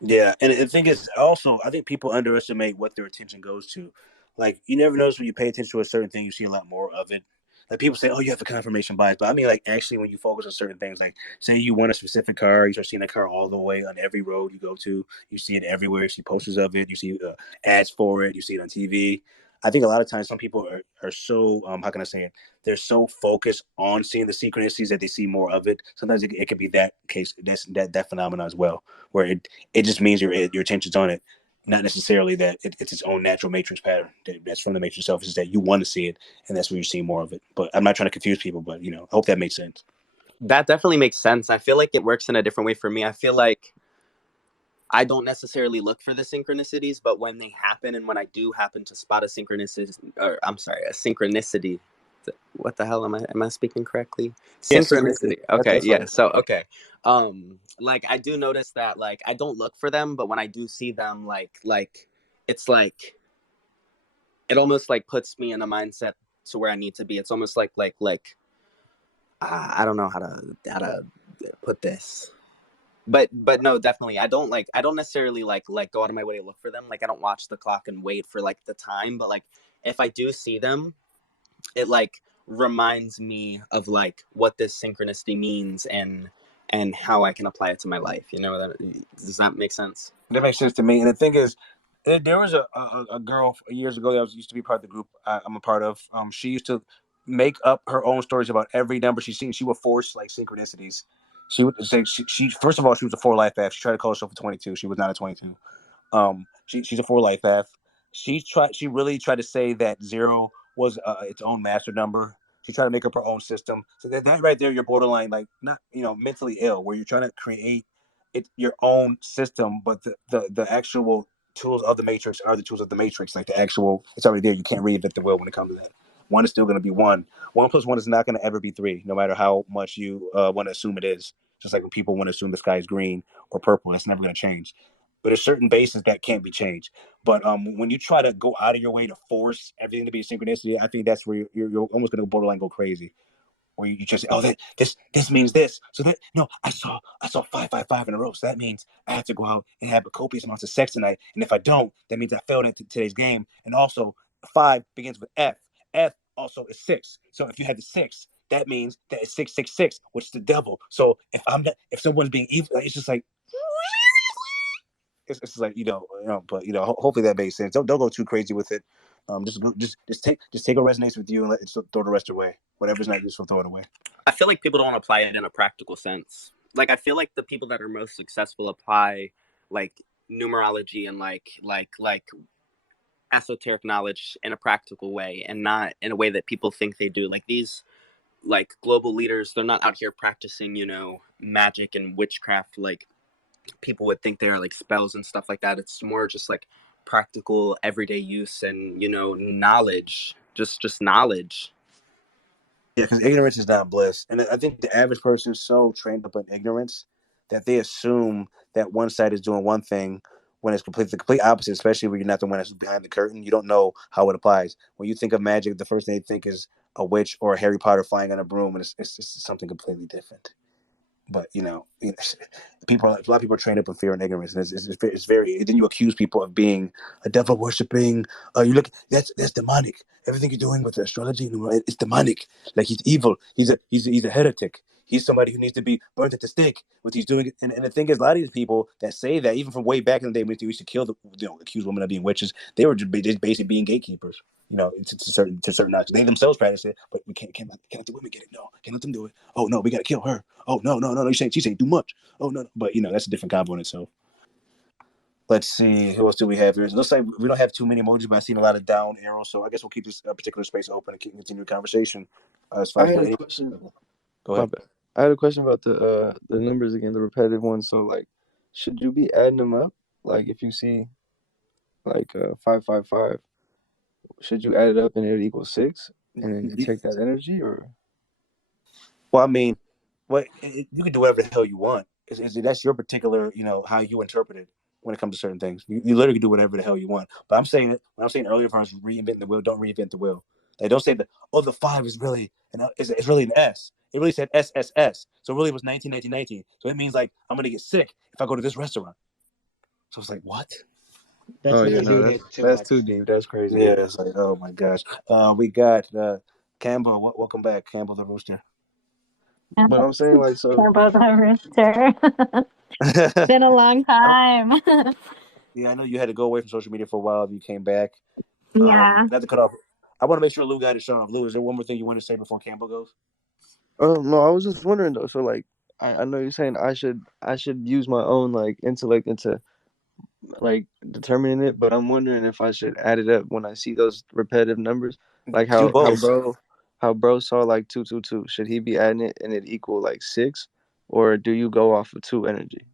Yeah, and the thing is, also, I think people underestimate what their attention goes to. Like, you never notice when you pay attention to a certain thing, you see a lot more of it. Like, people say, "Oh, you have a confirmation bias," but I mean, like, actually, when you focus on certain things, like, say you want a specific car, you start seeing that car all the way on every road you go to. You see it everywhere. You see posters of it. You see ads for it. You see it on TV. I think a lot of times some people are so how can I say it? They're so focused on seeing the synchronicities that they see more of it. Sometimes it could be that case, that phenomenon as well, where it just means your attention's on it, not necessarily that it's its own natural matrix pattern that's from the matrix itself. It's just that you want to see it, and that's where you see more of it. But I'm not trying to confuse people, but I hope that makes sense. That definitely makes sense. I feel like it works in a different way for me. I feel like I don't necessarily look for the synchronicities, but when they happen, and when I do happen to spot a synchronicity. What the hell am I speaking correctly? Yeah, Synchronicity. Okay, that's yeah. right. So okay. Like I do notice that like I don't look for them, but when I do see them, like it's like it almost like puts me in a mindset to where I need to be. It's almost like I don't know how to put this. But no, definitely I don't necessarily like go out of my way to look for them. Like I don't watch the clock and wait for like the time, but like if I do see them, it like reminds me of like what this synchronicity means and how I can apply it to my life. Does that make sense? That makes sense to me. And the thing is, there was a girl years ago that used to be part of the group I'm a part of. She used to make up her own stories about every number she's seen. She would force like synchronicities. She would say she first of all she was a 4 life path. She tried to call herself a 22. She was not a 22. She's a 4 life path. She really tried to say that 0 was its own master number. She tried to make up her own system. So that right there, you're borderline like not mentally ill, where you're trying to create your own system, but the actual tools of the matrix are the tools of the matrix. Like the actual, it's already there. You can't reinvent the wheel when it comes to that. One is still going to be one. 1 plus 1 is not going to ever be 3, no matter how much you want to assume it is. Just like when people want to assume the sky is green or purple, that's never going to change. But there's certain bases that can't be changed. But when you try to go out of your way to force everything to be a synchronicity, I think that's where you're almost going to borderline go crazy. Where you just say, this means this. So that no, I saw 555 in a row. So that means I have to go out and have a copious amounts of sex tonight. And if I don't, that means I failed at today's game. And also, 5 begins with F. F also is 6. So if you had the 6, that means that it's 666, which is the devil. So if someone's being evil, it's just like it's like but hopefully that makes sense. Don't go too crazy with it. Just take what resonates with you and throw the rest away. Whatever's not useful, throw it away. I feel like people don't apply it in a practical sense. Like I feel like the people that are most successful apply like numerology and like esoteric knowledge in a practical way and not in a way that people think they do. Like these like global leaders, they're not out here practicing, magic and witchcraft like people would think they are, like spells and stuff like that. It's more just like practical everyday use and knowledge, just knowledge. Yeah, because ignorance is not bliss, and I think the average person is so trained up in ignorance that they assume that one side is doing one thing when it's the complete opposite. Especially when you're not the one that's behind the curtain, you don't know how it applies. When you think of magic, the first thing you think is a witch or a Harry Potter flying on a broom, and it's just something completely different. But people a lot of people are trained up in fear and ignorance, and it's very. Then you accuse people of being a devil worshipping. You look that's demonic. Everything you're doing with the astrology, it's demonic. Like he's evil. He's a heretic. He's somebody who needs to be burned at the stake. What he's doing, and the thing is, a lot of these people that say that, even from way back in the day, when they used to kill accuse women of being witches, they were just basically being gatekeepers. To certain knowledge. They themselves practice it, but we can't let the women get it. No, can't let them do it. Oh no, we gotta kill her. Oh no, she's saying too much. Oh no, but that's a different combo in itself. Let's see, who else do we have here? It looks like we don't have too many emojis, but I've seen a lot of down arrows, so I guess we'll keep this particular space open and continue the conversation. As far I as had a what, question. go My ahead. bad. I had a question about the numbers again, the repetitive ones. So like, should you be adding them up? Like if you see like 555, should you add it up and it equals 6, and then you take that energy, or? Well, I mean, you can do whatever the hell you want. That's your particular, how you interpret it when it comes to certain things. You literally can do whatever the hell you want. But I'm saying it when I'm saying earlier, for us reinventing the wheel, don't reinvent the wheel. Like, don't say that. Oh, the 5 is really it's really an S. It really said SSS. So it really was 19. So it means like I'm gonna get sick if I go to this restaurant. So it's like, what? That's Oh yeah, reading no, it too that's much. too deep. That's crazy. Yeah, it's like, oh my gosh. We got Campbell. Welcome back, Campbell the Rooster. But I'm saying like, so About the rooster. Been a long time. Yeah, I know you had to go away from social media for a while. You came back. Yeah. Not to cut off. I want to make sure Lou got it shut off. Lou, is there one more thing you want to say before Campbell goes? no, I was just wondering though. So like, I know you're saying I should use my own like intellect into like determining it, but I'm wondering if I should add it up when I see those repetitive numbers, like Do how both. bro saw like 222. Should he be adding it and it equal like 6, or do you go off of 2 energy?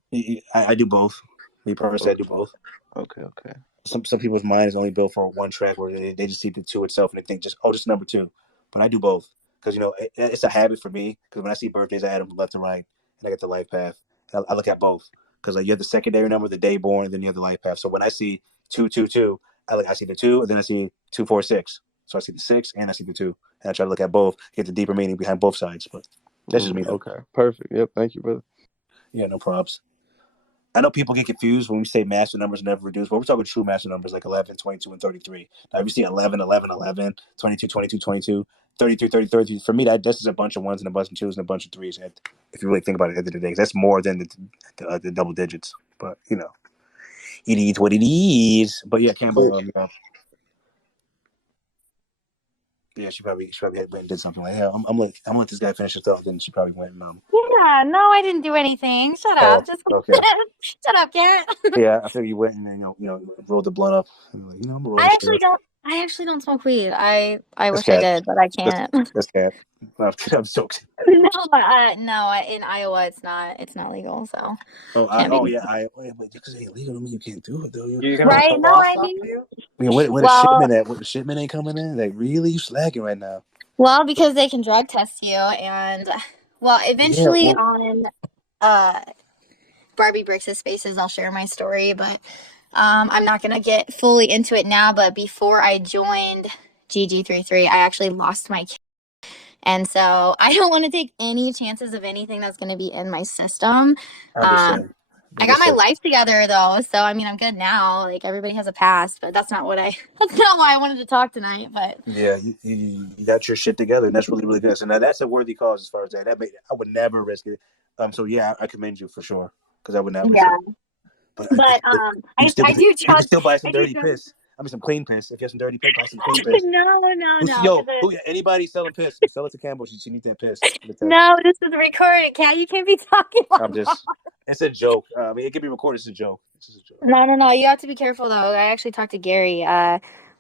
I do both. Me personally, I do Okay, both. okay. Some people's mind is only built for one track where they just see the two itself and they think just, oh, this is number two. But I do both because it's a habit for me. Because when I see birthdays, I add them left to right, and I get the life path. And I look at both because you have the secondary number, the day born, and then you have the life path. So when I see 222, I see the 2, and then I see 246. So I see the 6 and I see the 2, and I try to look at both, get the deeper meaning behind both sides. But that's just me though. Okay, perfect. Yep, thank you, brother. Yeah, no props. I know people get confused when we say master numbers never reduce, but we're talking true master numbers like 11, 22, and 33. Now, if you see 11, 11, 11, 22, 22, 22, 33, 30, 33, for me, that's just a bunch of ones and a bunch of twos and a bunch of threes. If you really think about it at the end of the day, that's more than the double digits. But, it is what it is. But yeah, Campbell, yeah, she probably went and did something like, yeah, I'm gonna let this guy finish his thought. Then she probably went and Yeah, no, I didn't do anything. Shut up. Just okay. shut up, cat. Yeah, I figured you went and then rolled the blunt up. And like, I'm rolling still. I actually don't smoke weed. I This wish I cat. did, but I This can't. this cat. I'm joking. No, in Iowa it's not legal, so can't be. Yeah, but because it ain't legal, don't mean you can't do it though. You're gonna let Right? the No, law I stop mean, you? Where the well, shipment at? What the shipment ain't coming in? Like really, you slacking right now? because they can drug test you, and Yeah, eventually well, on uh Barbie Bricks' Spaces, I'll share my story, but I'm not gonna get fully into it now. But before I joined GG33, I actually lost my kid. And so I don't want to take any chances of anything that's going to be in my system. I understand. I Like I got my said, life together though, so I mean I'm good now. Like everybody has a past, but that's not why I wanted to talk tonight. But yeah, you got your shit together, and that's really really good. So now that's a worthy cause as far as that. I would never risk it. So yeah, I commend you for sure because I would not risk it. yeah, But but you can still buy some dirty piss. I mean, some clean piss. If you have some dirty piss, buy some clean piss. no, Anybody selling piss? You sell it to Campbell. She needs that piss for the test. no, this is recorded, Cat. You can't be talking I'm like that. just. It's a joke. I mean, it can be recorded. It's a joke. It's just a joke. No. You have to be careful though. I actually talked to Gary.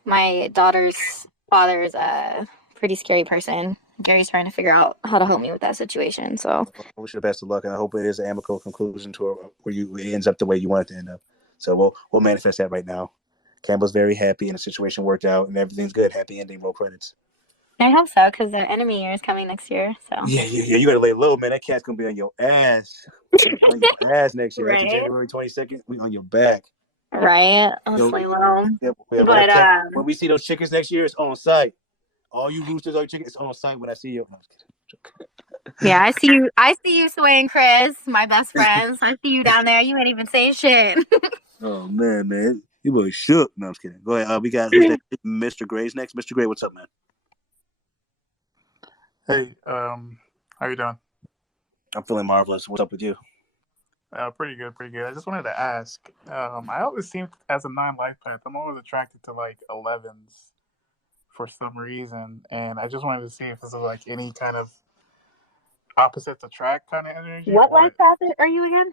My daughter's father is a pretty scary person. Gary's trying to figure out how to help me with that situation. So I wish you the best of luck, and I hope it is an amicable conclusion to where it ends up the way you want it to end up. So we'll manifest that right now. Campbell's very happy, and the situation worked out, and everything's good. Happy ending. Roll credits. I hope so, because the enemy year is coming next year. So Yeah. You gotta lay low, man. That cat's gonna be on your ass. On your ass next year. After right, January 22nd, we on your back. right. I'll Yo, slay low. yeah, But when we see those chickens next year, it's on site. All you roosters, all you chickens, it's on site when I see you. No, I'm just kidding. yeah, I see you. I see you swaying, Chris, my best friends. I see you down there. You ain't even saying shit. Oh man, you boy shook. No, I'm just kidding. Go ahead. We got who's that? Mr. Gray's next. Mr. Gray, what's up, man? Hey, how you doing? I'm feeling marvelous. What's up with you? Pretty good, pretty good. I just wanted to ask. I always seem as a non-life path, I'm always attracted to like 11s for some reason, and I just wanted to see if this is like any kind of opposites attract kind of energy What life or path are you again?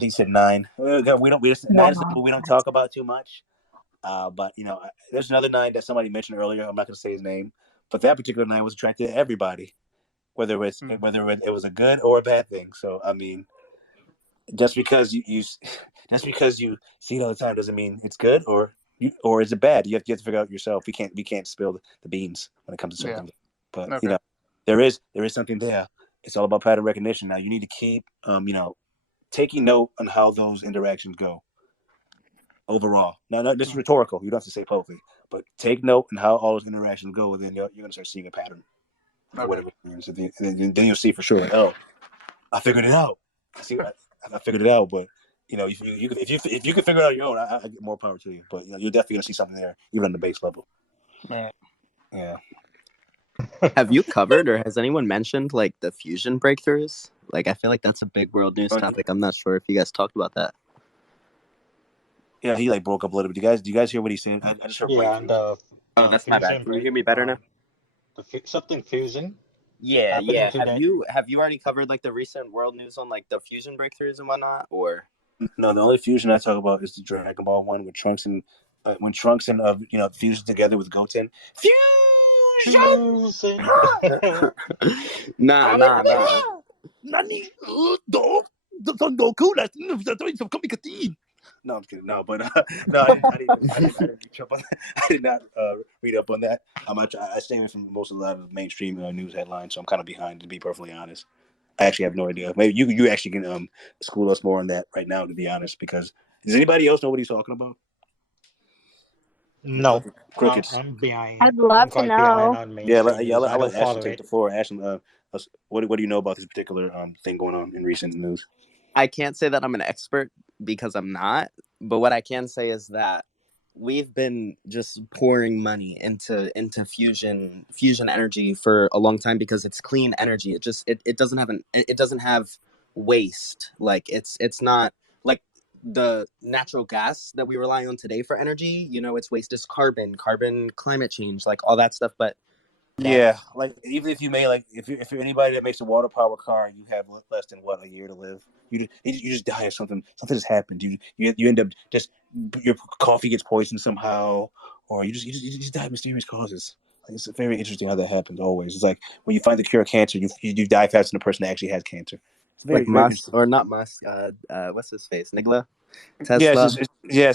He said 9. Nine is Wow. we don't talk about too much. But there's another 9 that somebody mentioned earlier. I'm not going to say his name, but that particular 9 was attracted to everybody, whether it was a good or a bad thing. So I mean, just because just because you see it all the time doesn't mean it's good or is it bad. You have to figure out yourself. We can't spill the beans when it comes to certain yeah. things. But Okay. there is something there. It's all about pattern recognition. Now you need to keep taking note on how those interactions go overall. Now, not just rhetorical. You don't have to say publicly, but take note on how all those interactions go, and then you're going to start seeing a pattern of Okay. whatever it means. Then you'll see for sure, like, oh, I figured it out. I figured it out. But if you can figure it out on your own, I get more power to you. But you're definitely going to see something there, even on the base level. Yeah. Yeah. Have you covered or has anyone mentioned like the fusion breakthroughs? Like, I feel like that's a big world news topic. I'm not sure if you guys talked about that. Yeah, he like broke up a little bit. Do you guys hear what he's saying? I just heard Yeah, and breakthrough. Oh, that's my bad. fusion Can you break, hear me better now? something fusion Yeah, happening yeah. Have today. you already covered like the recent world news on like the fusion breakthroughs and whatnot, or? No, the only fusion I talk about is the Dragon Ball one with Trunks and fusion together with Goten. Fusion. Fusion. Nah. Nani? Son Goku. No, I'm kidding. No, but no, I didn't reach up on that. I did not read up on that. I stay away from most of a lot of mainstream news headlines, so I'm kind of behind, to be perfectly honest. I actually have no idea. Maybe you actually can school us more on that right now, to be honest. Because does anybody else know what he's talking about? No, Crickets. I'm behind. I'd I'm love to quite behind know. on Yeah, mainstream news. I I'll let don't Ashton follow take it. the floor. Ashton, what do you know about this particular thing going on in recent news? I can't say that I'm an expert because I'm not, but what I can say is that we've been just pouring money into fusion energy for a long time because it's clean energy. It doesn't have waste. Like it's not like the natural gas that we rely on today for energy. Its waste is carbon, climate change, like all that stuff. But Yeah, like even if you may if you're anybody that makes a water power car, you have less than a year to live. You just die of something. Something has happened. You end up just your coffee gets poisoned somehow, or you just die of mysterious causes. Like, it's very interesting how that happens. Always, it's like when you find the cure of cancer, you die faster than the person that actually has cancer. It's like very Musk, interesting. or not Musk, what's his face, Nikola Yeah, Tesla. so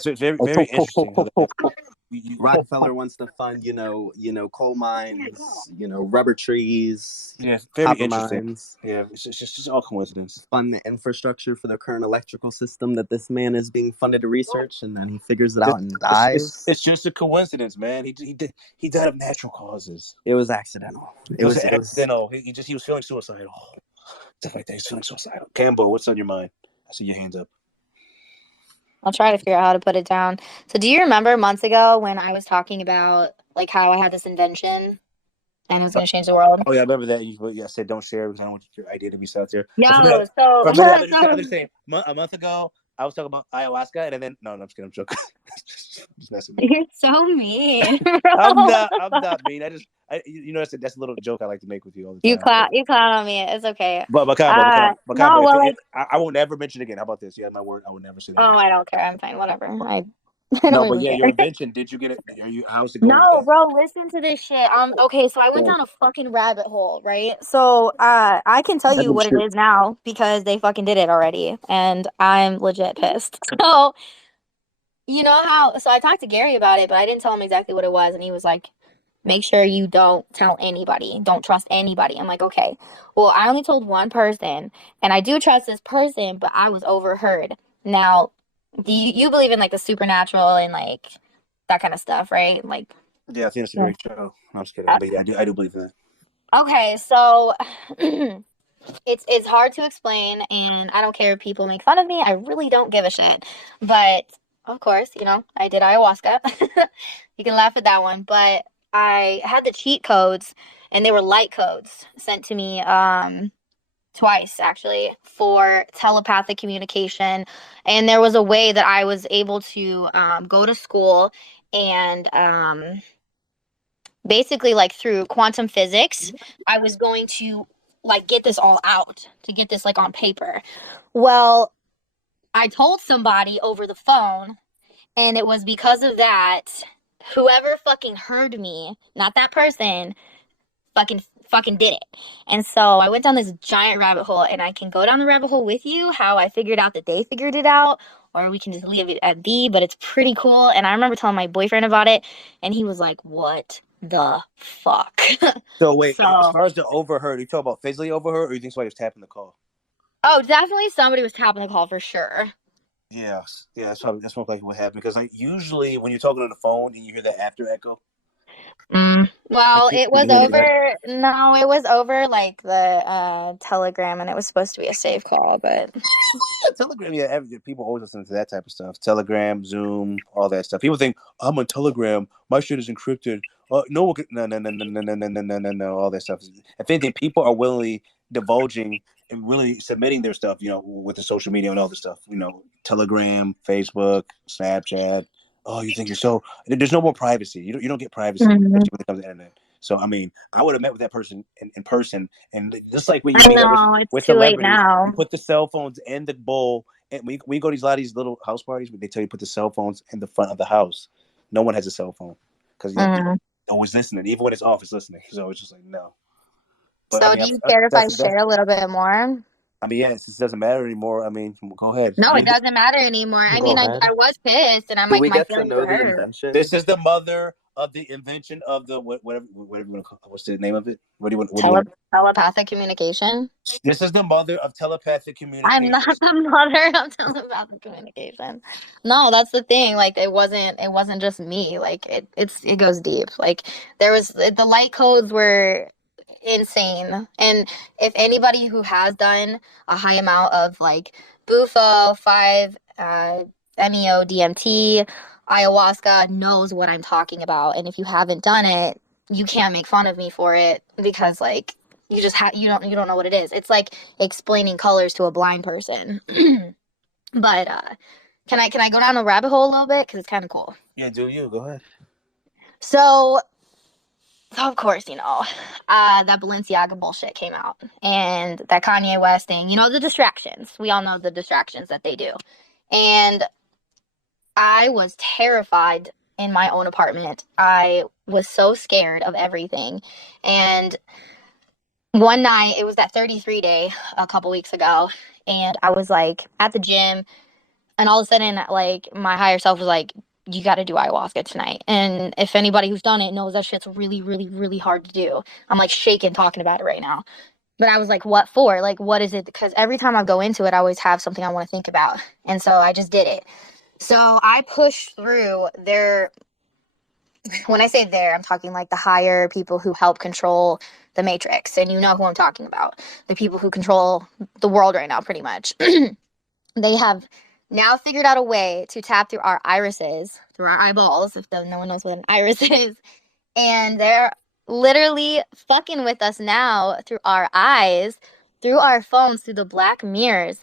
it's very interesting how that happens. Rockefeller wants to fund, coal mines, rubber trees, Yeah, very copper interesting. mines, Yeah, it's just all coincidence. fund the infrastructure for the current electrical system that this man is being funded to research, and then he figures it out and dies. It's just a coincidence, man. He died of natural causes. It was accidental. It was accidental. He was feeling suicidal. Stuff like that. He's feeling suicidal. Cambo, what's on your mind? I see your hands up. I'll try to figure out how to put it down. So, do you remember months ago when I was talking about like how I had this invention and it was going to change the world? Oh yeah, I remember that. I said don't share because I don't want your idea to be out there. No, But so maybe I understand. A month ago, I was talking about ayahuasca, and then no, I'm just kidding. I'm joking. Just messing with you. you're so mean, I'm bro. not. I'm not mean. That's a little joke I like to make with you all the time. You clown on me. It's okay. But Combo, No, well, like, I won't ever mention it again. How about this? You have my word. I will never say that oh, again. I don't care. I'm fine. Whatever. I No, don't but even yeah, care. your invention. Did you get it? How's it going with No, that? bro, listen to this shit. Okay, so I went down a fucking rabbit hole, right? So, I can tell you what it is now because they fucking did it already, and I'm legit pissed. So, you know how? So I talked to Gary about it, but I didn't tell him exactly what it was, and he was like, make sure you don't tell anybody. Don't trust anybody. I'm like, okay. Well, I only told one person, and I do trust this person, but I was overheard. Now, do you believe in like the supernatural and like that kind of stuff, right? Like, Yeah, I think it's a yeah. great show. I'm just kidding, but yeah, I do believe in that. Okay, so it's hard to explain, and I don't care if people make fun of me. I really don't give a shit. But of course, you know, I did ayahuasca. You can laugh at that one, but I had the cheat codes, and they were light codes sent to me twice actually for telepathic communication. And there was a way that I was able to go to school and basically like through quantum physics, I was going to like get this all out, to get this like on paper. Well, I told somebody over the phone, and it was because of that, whoever fucking heard me, not that person, fucking did it. And so I went down this giant rabbit hole, and I can go down the rabbit hole with you, how I figured out that they figured it out, or we can just leave it at B, but it's pretty cool. And I remember telling my boyfriend about it, and he was like, what the fuck? So wait, as So, far as the overheard, you talk about physically overheard, or you think somebody was tapping the call? oh, definitely somebody was tapping the call for sure. Yeah, yeah, that's most likely what happened. Because like usually when you're talking on the phone and you hear that after echo, like Well, it you was can hear that. over. No, it was over like the Telegram, and it was supposed to be a safe call, but Telegram, yeah, people always listen to that type of stuff. Telegram, Zoom, all that stuff. People think I'm on Telegram, my shit is encrypted. No one could, no, all that stuff. If anything, people are willingly divulging and really submitting their stuff, with the social media and all the stuff, Telegram, Facebook, Snapchat. Oh, you think you're so? There's no more privacy. You don't get privacy, Mhm. especially when it comes to internet. So I mean, I would have met with that person in person, and just like when you I meet up know it's with too late celebrities, you now. put the cell phones in the bowl. And we go to a lot of these little house parties, but they tell you put the cell phones in the front of the house. No one has a cell phone because you're Mhm. always listening, even when it's off, it's listening. So it's just like no. But I So, mean, do you care if I that's. share a little bit more? I mean, yeah, it just doesn't matter anymore. I mean, go ahead. No, it doesn't matter anymore. I Go mean, I ahead. was pissed, and I'm Do like, we my get to feelings know were the hurt. invention? This is the mother of the invention of the whatever you want to call. What's the name of it? What do you want? Telepathic communication. This is the mother of telepathic I'm not communication. the mother of telepathic communication. No, that's the thing. Like it wasn't just me. Like it goes deep. Like there was the light codes were insane. And if anybody who has done a high amount of like Bufo, 5 MEO DMT, ayahuasca knows what I'm talking about. And if you haven't done it, you can't make fun of me for it because like you don't know what it is. It's like explaining colors to a blind person. But can I go down a rabbit hole a little bit because it's kind of cool. Yeah, do you go ahead? So of course, that Balenciaga bullshit came out, and that Kanye West thing. The distractions. We all know the distractions that they do, and I was terrified in my own apartment. I was so scared of everything, and one night it was that 33 day a couple weeks ago, and I was like at the gym, and all of a sudden like my higher self was like, you got to do ayahuasca tonight. And if anybody who's done it knows that shit's really really really hard to do. I'm like shaking talking about it right now. But I was like, what for? Like, what is it? Because every time I go into it, I always have something I want to think about, and so I just did it. So I pushed through their, when I say there, I'm talking like the higher people who help control the matrix. And you know who I'm talking about. The people who control the world right now, pretty much. They have now figured out a way to tap through our irises, through our eyeballs, if no one knows what an iris is. And they're literally fucking with us now through our eyes, through our phones, through the black mirrors.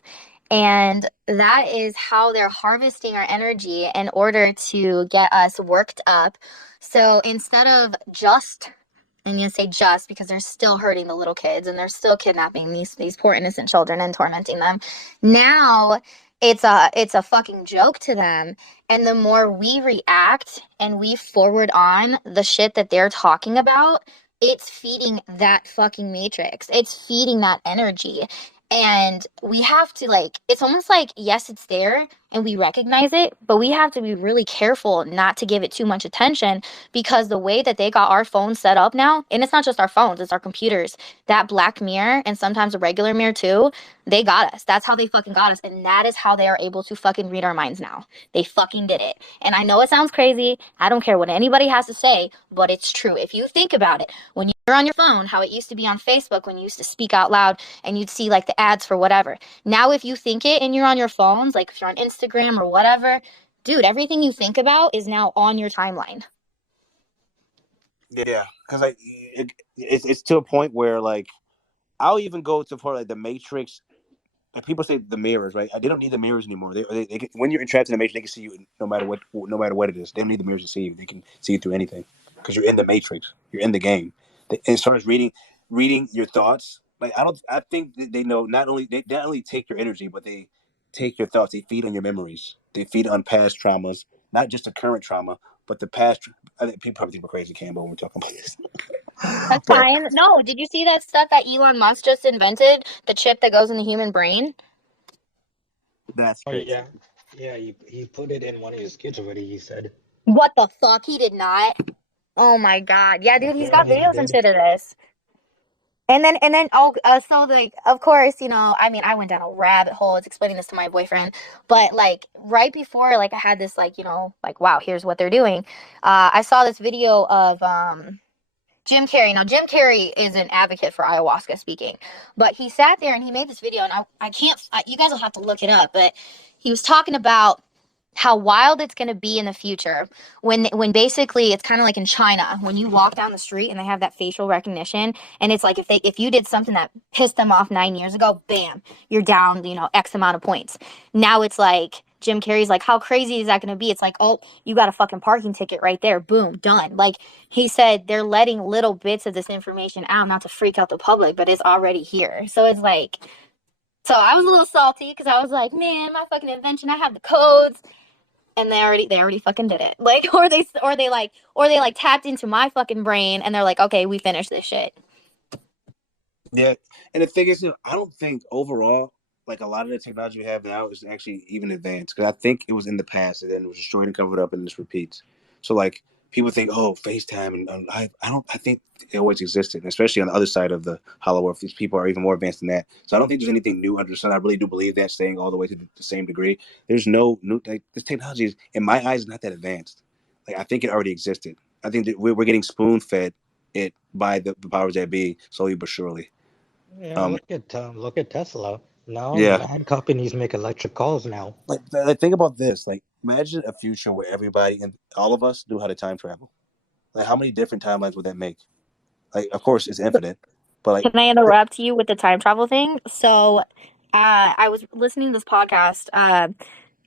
And that is how they're harvesting our energy in order to get us worked up. So instead of just, and you say just because they're still hurting the little kids and they're still kidnapping these poor innocent children and tormenting them. Now it's a fucking joke to them. And the more we react and we forward on the shit that they're talking about, it's feeding that fucking matrix. It's feeding that energy. And we have to like, it's almost like, yes, it's there, and we recognize it, but we have to be really careful not to give it too much attention, because the way that they got our phones set up now, and it's not just our phones, it's our computers, that black mirror and sometimes a regular mirror too, they got us. That's how they fucking got us. And that is how they are able to fucking read our minds now. They fucking did it. And I know it sounds crazy. I don't care what anybody has to say, but it's true. If you think about it, when you're on your phone, how it used to be on Facebook when you used to speak out loud and you'd see like the ads for whatever. Now, if you think it and you're on your phones, like if you're on Instagram or whatever, dude, everything you think about is now on your timeline. Yeah, because like it's to a point where like I'll even go to for like the Matrix. Like people say the mirrors, right? They don't need the mirrors anymore. They can, when you're trapped in the Matrix, they can see you no matter what it is. They don't need the mirrors to see you. They can see you through anything because you're in the Matrix. You're in the game. As far as reading your thoughts, like I think they know they not only take your energy, but they take your thoughts. They feed on your memories. They feed on past traumas, not just the current trauma, but the past. I think people probably think we're crazy, Campbell, when we're talking about this. That's But fine. No, did you see that stuff that Elon Musk just invented? The chip that goes in the human brain? that's Oh crazy. yeah, he put it in one of his kids already. He said. What the fuck? He did not. Oh my god. Yeah, dude, he's got Apparently he videos and did. shit of this. And then so like of course, you know, I mean, I went down a rabbit hole. It's explaining this to my boyfriend, but like right before, like I had this like, you know, like wow, here's what they're doing. I saw this video of Jim Carrey. Now, Jim Carrey is an advocate for ayahuasca speaking, but he sat there and he made this video, and I can't, you guys will have to look it up, but he was talking about how wild it's going to be in the future when basically it's kind of like in China when you walk down the street and they have that facial recognition, and it's like if you did something that pissed them off 9 years ago, bam, you're down, you know, X amount of points. Now it's like Jim Carrey's like, how crazy is that going to be? It's like, oh, you got a fucking parking ticket right there, boom, done. Like he said, they're letting little bits of this information out, not to freak out the public, but it's already here. So it's like, so I was a little salty because I was like, man, my fucking invention, I have the codes, and they already fucking did it. Like, or they tapped into my fucking brain, and they're like, okay, we finished this shit. Yeah, and the thing is, I don't think overall, like a lot of the technology we have now is actually even advanced. Because I think it was in the past, and then it was destroyed and covered up, and this repeats. So like people think, oh, FaceTime, and I don't. I think it always existed, especially on the other side of the hollow earth. These people are even more advanced than that. So I don't think there's anything new under the sun. I really do believe that, staying all the way to the same degree. There's no new. Like, this technology is, in my eyes, not that advanced. Like I think it already existed. I think that we're getting spoon fed it by the powers that be, slowly but surely. Yeah, Um, look at Tesla. Now yeah, land companies make electric cars now. like think about this. Like, imagine a future where everybody and all of us knew how to time travel. Like, how many different timelines would that make? Like, of course, it's infinite, but like, Can I interrupt you with the time travel thing? So, I was listening to this podcast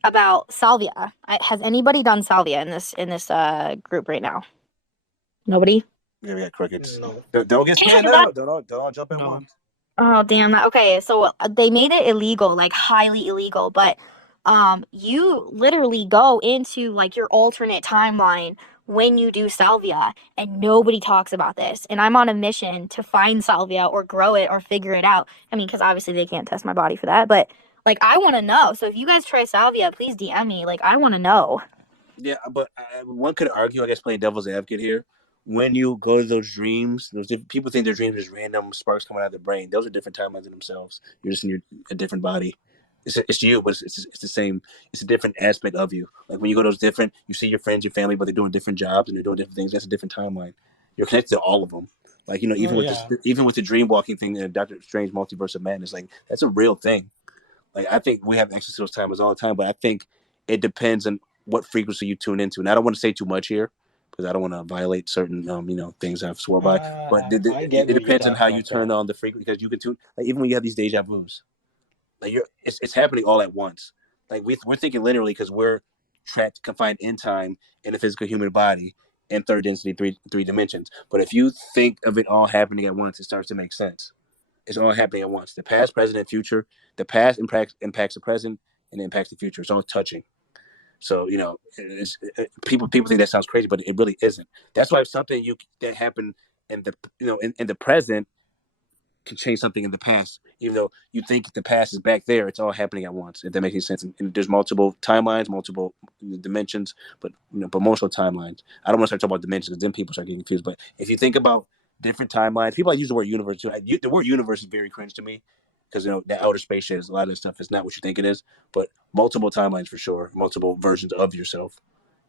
about salvia. Has anybody done salvia in this group right now? Nobody. yeah, we got crickets. No. Don't get scared Damn, now. Don't all jump at No. once. oh damn that. Okay, so they made it illegal, like highly illegal, but you literally go into like your alternate timeline when you do salvia, and nobody talks about this. And I'm on a mission to find salvia or grow it or figure it out. I mean, because obviously they can't test my body for that, but like I want to know. So if you guys try salvia, please DM me. Like I want to know. Yeah, but one could argue, I guess, playing devil's advocate here. When you go to those dreams, people think their dreams is random sparks coming out of the brain. Those are different timelines in themselves. You're just in a different body. It's you, but it's the same. It's a different aspect of you. Like when you go to those different, you see your friends, your family, but they're doing different jobs and they're doing different things. That's a different timeline. You're connected to all of them. Like Oh yeah. even with the dream walking thing in Doctor Strange Multiverse of Madness, like that's a real thing. Like I think we have access to those timelines all the time, but I think it depends on what frequency you tune into. And I don't want to say too much here because I don't want to violate certain things I've swore by. But I get it what you're depends on talking how you about turn though. on the frequency, because you can tune, like, even when you have these deja vus, like it's happening all at once. Like we're thinking linearly because we're trapped, confined in time in a physical human body in third density, three dimensions. But if you think of it all happening at once, it starts to make sense. It's all happening at once. The past, present, and future. The past impacts the present and impacts the future. It's all touching. So people think that sounds crazy, but it really isn't. That's why if something that happened in the in the present can change something in the past, even though you think the past is back there. It's all happening at once. If that makes any sense. And there's multiple timelines, multiple dimensions, but but multiple timelines. I don't want to start talking about dimensions because then people start getting confused. But if you think about different timelines, people use the word universe too. The word universe is very cringe to me because that outer space shit is a lot of this stuff is not what you think it is. But multiple timelines for sure, multiple versions of yourself.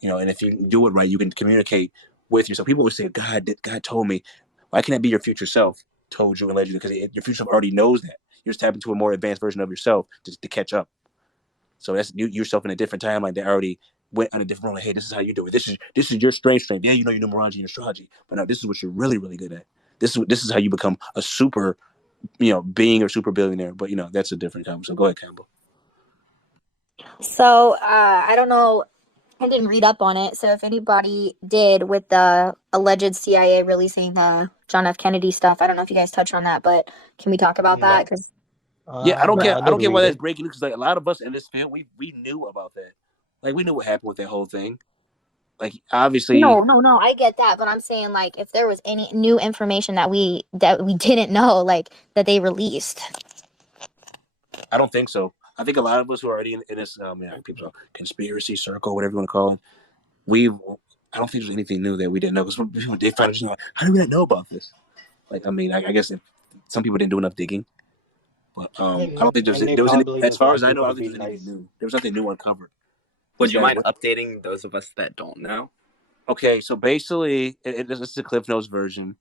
And if you do it right, you can communicate with yourself. People always say, God told me. Why can't that be your future self told you and led you? Because your future self already knows that. You're just tapping into a more advanced version of yourself to catch up. So that's yourself in a different timeline that already went on a different road. Like, hey, this is how you do it. This is your strength. Yeah, you know your numerology and astrology, but now this is what you're really, really good at. This is how you become a super, being or super billionaire. But that's a different conversation. Go ahead, Campbell. So I don't know. I didn't read up on it. So if anybody did with the alleged CIA releasing the John F. Kennedy stuff, I don't know if you guys touched on that, but can we talk about that? Because Yeah, I don't get. I I don't did get why read that's it. breaking news. Because like a lot of us in this field, we knew about that. Like we knew what happened with that whole thing. Like obviously, no, I get that, but I'm saying like if there was any new information that we didn't know, like that they released. I don't think so. I think a lot of us who are already in this people conspiracy circle, whatever you want to call it, I don't think there's anything new that we didn't know because they find out, how do we not know about this? Like, I mean, I guess if some people didn't do enough digging, but I don't think And they there was any. probably As just far want as I know, I people to don't think be there's anything nice. new. There was nothing new uncovered. Would Was you that mind updating those of us that don't know? okay? So basically, this is the Cliff Notes version.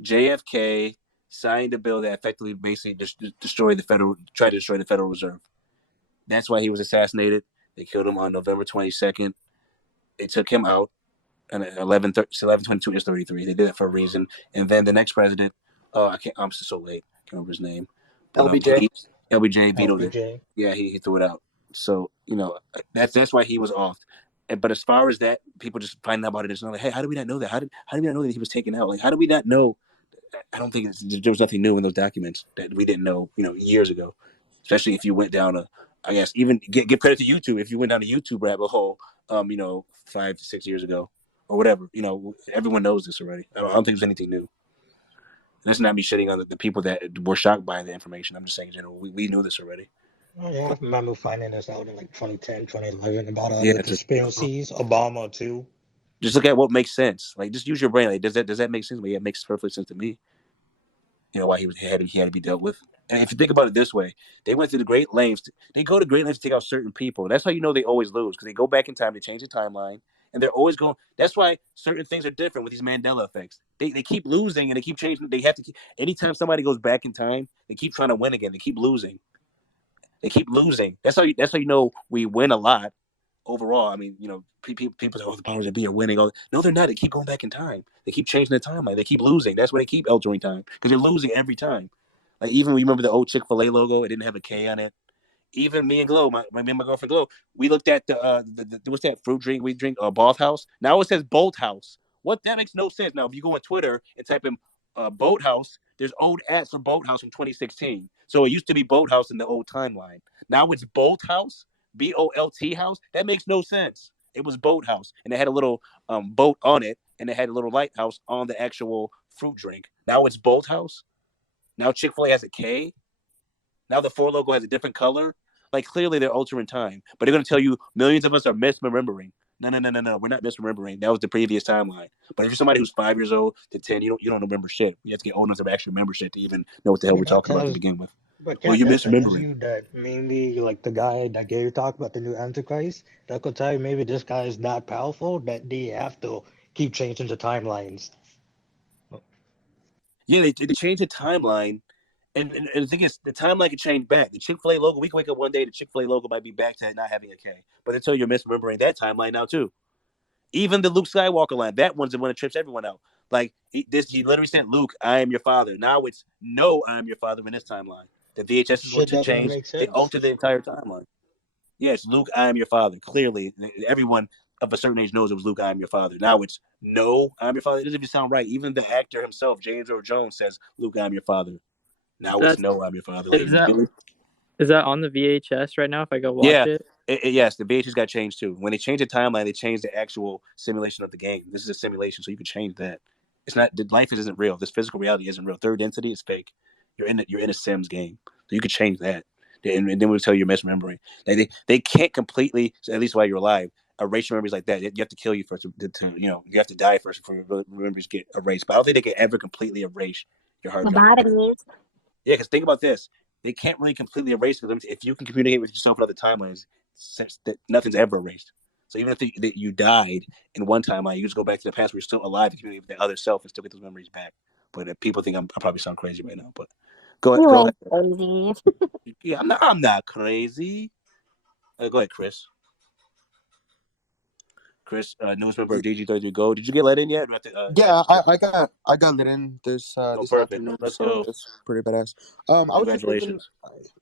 JFK signed a bill that effectively basically tried to destroy the Federal Reserve. That's why he was assassinated. They killed him on November 22nd. They took him out. And 11/22 is 33. They did it for a reason. And then the next president, I can't. I'm so late. I can't remember his name, but LBJ. LBJ vetoed it. LBJ. Yeah, he threw it out. So that's why he was off. But as far as that, people just finding out about it, it's not like, hey, how did we not know that? How did we not know that he was taken out? Like, how did we not know? I don't think there was nothing new in those documents that we didn't know, years ago. Especially if you went down I guess even give credit to YouTube if you went down a YouTube rabbit hole, 5 to 6 years ago or whatever. Everyone knows this already. I don't think there's anything new. Let's not be shitting on the people that were shocked by the information. I'm just saying in general, we knew this already. Yeah, I remember finding this out in like 2010, 2011 about Yeah, the conspiracies. Obama too. just look at what makes sense. Like, just use your brain. Like, does that make sense? Well, yeah, it makes perfect sense to me. Why he had to be dealt with. And if you think about it this way, they went to the great lengths. They go to great lengths to take out certain people. That's how you know they always lose because they go back in time, they change the timeline, and they're always going. That's why certain things are different with these Mandela effects. They keep losing and they keep changing. They have to keep. Anytime somebody goes back in time, they keep trying to win again. They keep losing. They keep losing. That's how you know we win a lot overall. I mean, people say, "Oh, the powers that be are winning." No, they're not. They keep going back in time. They keep changing the timeline. They keep losing. That's why they keep altering time because they're losing every time. Like even remember the old Chick-fil-A logo? It didn't have a K on it. Even me and Glow, me and my girlfriend Glow, we looked at the what's that fruit drink we drink? Bath House. Now it says Bolt House. What? That makes no sense. Now if you go on Twitter and type in Boat House, there's old ads for Boat House from 2016. So it used to be Boat House in the old timeline. Now it's Bolt House, BOLT House. That makes no sense. It was Boat House, and it had a little boat on it, and it had a little lighthouse on the actual fruit drink. Now it's Bolt House. Now Chick-fil-A has a K. Now the Ford logo has a different color. Like clearly they're altering time, but they're going to tell you millions of us are misremembering. No. We're not misremembering. That was the previous timeline. But if you're somebody who's 5 years old to 10, you don't remember shit. You have to get old enough to actually remember shit to even know what the hell we're But that talking about to tells, begin with. but Well, Ken, you're that tells misremembering. you that mainly like the guy that Gary talked about, the new Antichrist, that could tell you maybe this guy is that powerful that they have to keep changing the timelines. Yeah, they changed the timeline. And the thing is, the timeline can change back. The Chick-fil-A logo, we can wake up one day, the Chick-fil-A logo might be back to not having a K. But until you're misremembering that timeline now, too. Even the Luke Skywalker line, that one's the one that trips everyone out. Like he literally said, "Luke, I am your father." Now it's no, I am your father in this timeline. The VHS is Shit to doesn't change. make They sense. altered the entire timeline. Yes, Luke, I am your father. Clearly, everyone of a certain age knows it was Luke, I am your father. Now it's no, I'm your father. It doesn't even sound right. Even the actor himself, James Earl Jones, says, "Luke, I'm your father." Now it's That's no, I'm your father. Like is that really? is that on the VHS right now? If I go watch Yeah. it, Yes, the VHS got changed too. When they changed the timeline, they changed the actual simulation of the game. This is a simulation, so you can change that. It's not life isn't real. This physical reality isn't real. Third density is fake. you're in a Sims game, so you could change that, and then we'll tell you you're misremembering. They can't completely, so at least while you're alive, erase your memories like that. You have to kill you first to you have to die first for your memories to get erased. But I don't think they can ever completely erase your hard drive. Lobotomies. Yeah, because think about this. They can't really completely erase it. If you can communicate with yourself in other timelines, nothing's ever erased. So even if you died in one timeline, you just go back to the past where you're still alive and communicate with the other self and still get those memories back. But people think I probably sound crazy right now. But You go ain't ahead. crazy. Yeah, I'm not crazy. Go ahead, Chris. Chris, newest member of GG33 Go. Did you get let in yet? Yeah, I got lit in Oh, this perfect. afternoon, Let's so go. that's pretty badass. I was just thinking, Congratulations.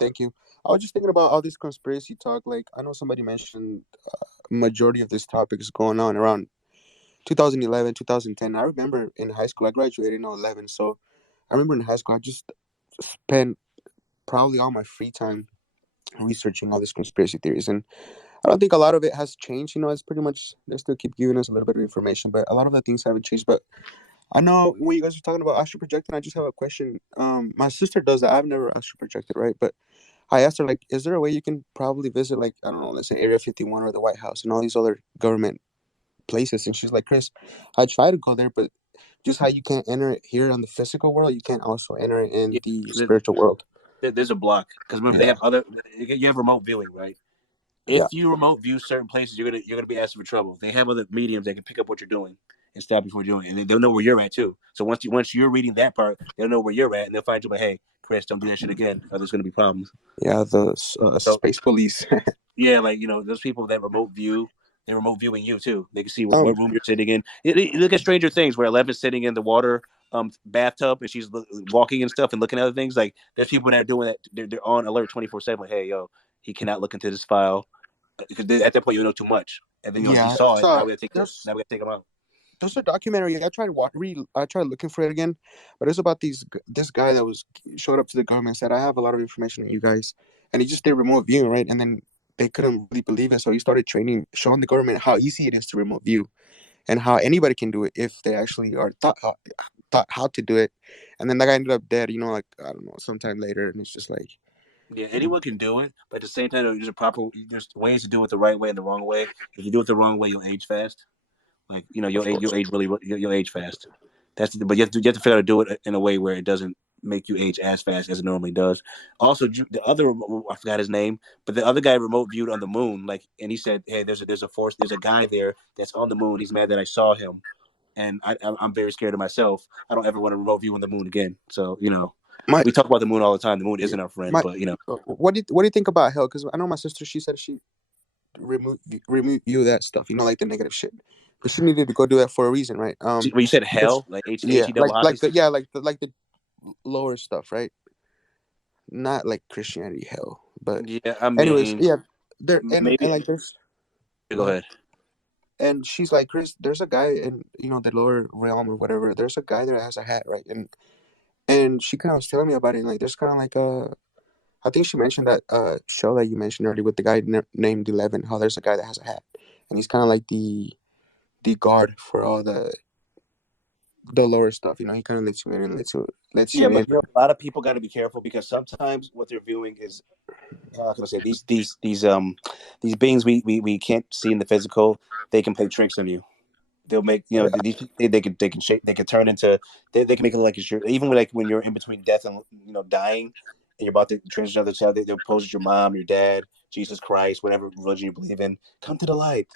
thank you. I was just thinking about all this conspiracy talk. Like, I know somebody mentioned majority of this topic is going on around 2011, 2010. I remember in high school, I graduated in 11, so I remember in high school, I just spent probably all my free time researching all these conspiracy theories, and I don't think a lot of it has changed. It's pretty much they still keep giving us a little bit of information, but a lot of the things haven't changed. But I know when you guys are talking about astral projecting, I just have a question. My sister does that. I've never astral projected, right? But I asked her, like, is there a way you can probably visit, like, I don't know, let's say Area 51 or the White House and all these other government places? And she's like, Chris, I try to go there, but just how you can't enter it here on the physical world, you can't also enter it in Yeah, the spiritual world. there's a block because remember they Yeah, have other. You have remote viewing, right? If yeah, you remote view certain places, you're gonna be asking for trouble. They have other mediums that can pick up what you're doing and stop you from doing it, and they'll know where you're at too. So once you're reading that part, they'll know where you're at, and they'll find you. Like, hey, Chris, don't do that shit again, or there's gonna be problems. yeah. The So space police. yeah, like those people that remote view, they're remote viewing you too. They can see um, what room you're sitting in. Look at Stranger Things, where Eleven's sitting in the water bathtub and she's walking and stuff and looking at other things. Like there's people that are doing that. They're on alert 24/7. Like, hey, yo, he cannot look into this file because at that point you know too much. And then he yeah. saw it. Now we gotta take it. There's Now we gotta take him out. there's a documentary. I tried looking for it again, but it's about this guy that showed up to the government and said, I have a lot of information on you guys, and he just did remote viewing, right? And then they couldn't really believe it, so he started showing the government how easy it is to remote view and how anybody can do it if they actually are taught how to do it. And then that guy ended up dead, like, I don't know, sometime later, and it's just like, Yeah, anyone can do it, but at the same time, there's ways to do it the right way and the wrong way. If you do it the wrong way, you'll age fast. Like of you'll course. age really you'll age fast. But you have to figure out to do it in a way where it doesn't make you age as fast as it normally does. Also, the other I forgot his name, but the other guy remote viewed on the moon, like, and he said, "Hey, there's a guy there that's on the moon. He's mad that I saw him, and I'm very scared of myself. I don't ever want to remote view on the moon again." So My we talk about the moon all the time. The moon yeah, isn't our friend, my but what do you think about hell? Because I know my sister, she said she remove you that stuff, like the negative shit. But she needed to go do that for a reason, right? when you said Because hell, like yeah, he double like hockey. the lower stuff, right? Not like Christianity hell, but Yeah, I anyways, mean, yeah. There and maybe. like there's Go go ahead. ahead. And she's like, Chris, there's a guy in the lower realm or whatever. There's a guy there that has a hat, right? And she kind of was telling me about it. And like, there's kind of like I think she mentioned that show that you mentioned earlier with the guy named 11. How there's a guy that has a hat, and he's kind of like the guard for all the lower stuff. He kind of lets you in and lets Yeah, you but in. a lot of people got to be careful because sometimes what they're viewing is how can I say these beings we can't see in the physical. They can play tricks on you. They'll make Yeah, these they can shape they can turn into they can make it like you're even like when you're in between death and dying and you're about to transition to the other side. They'll pose as your mom, your dad, Jesus Christ, whatever religion you believe in. Come to the light.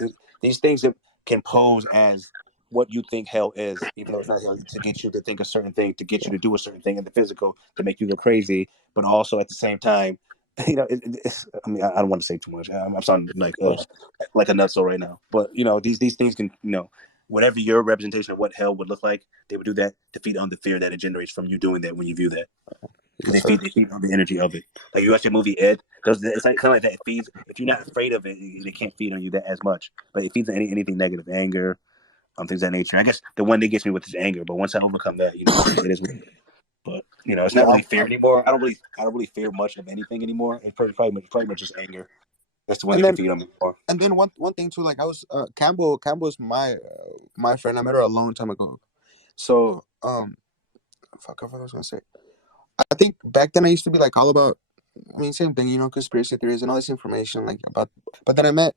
These things that can pose as what you think hell is, even though it's not hell, to get you to think a certain thing, to get you to do a certain thing in the physical, to make you go crazy, but also at the same time, I mean, I don't want to say too much. I'm sounding like a nutso right now, but these things can whatever your representation of what hell would look like, they would do that to feed on the fear that it generates from you doing that when you view that. Because yes, sir. they feed on the energy of it. Like you watch the movie Ed, it's like kind of like that. It feeds if you're not afraid of it, they can't feed on you that as much. But it feeds on anything negative, anger, things of that nature. I guess the one that gets me with is anger, but once I overcome that, it is. But it's not Yeah, really fear anymore. I don't really fear much of anything anymore. It's probably much just anger. That's the one and that can then feed on me more. one thing too, like I was Campbell's my friend. I met her a long time ago. So fuck, I forgot what I was gonna say. I think back then I used to be like all about, I mean, same thing, you know, conspiracy theories and all this information like about. But then I met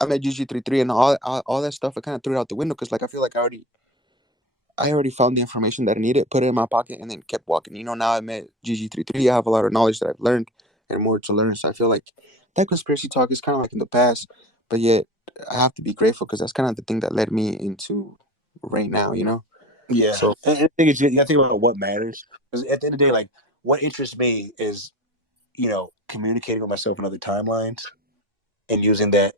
GG33 and all that stuff. I kind of threw it out the window because like I feel like I already found the information that I needed, put it in my pocket, and then kept walking. You know, now I met GG33. I have a lot of knowledge that I've learned and more to learn. So I feel like that conspiracy talk is kind of like in the past, but yet I have to be grateful because that's kind of the thing that led me into right now. You know. Yeah, So and the thing is, you got to think about what matters. Because at the end of the day, like what interests me is, communicating with myself in other timelines and using that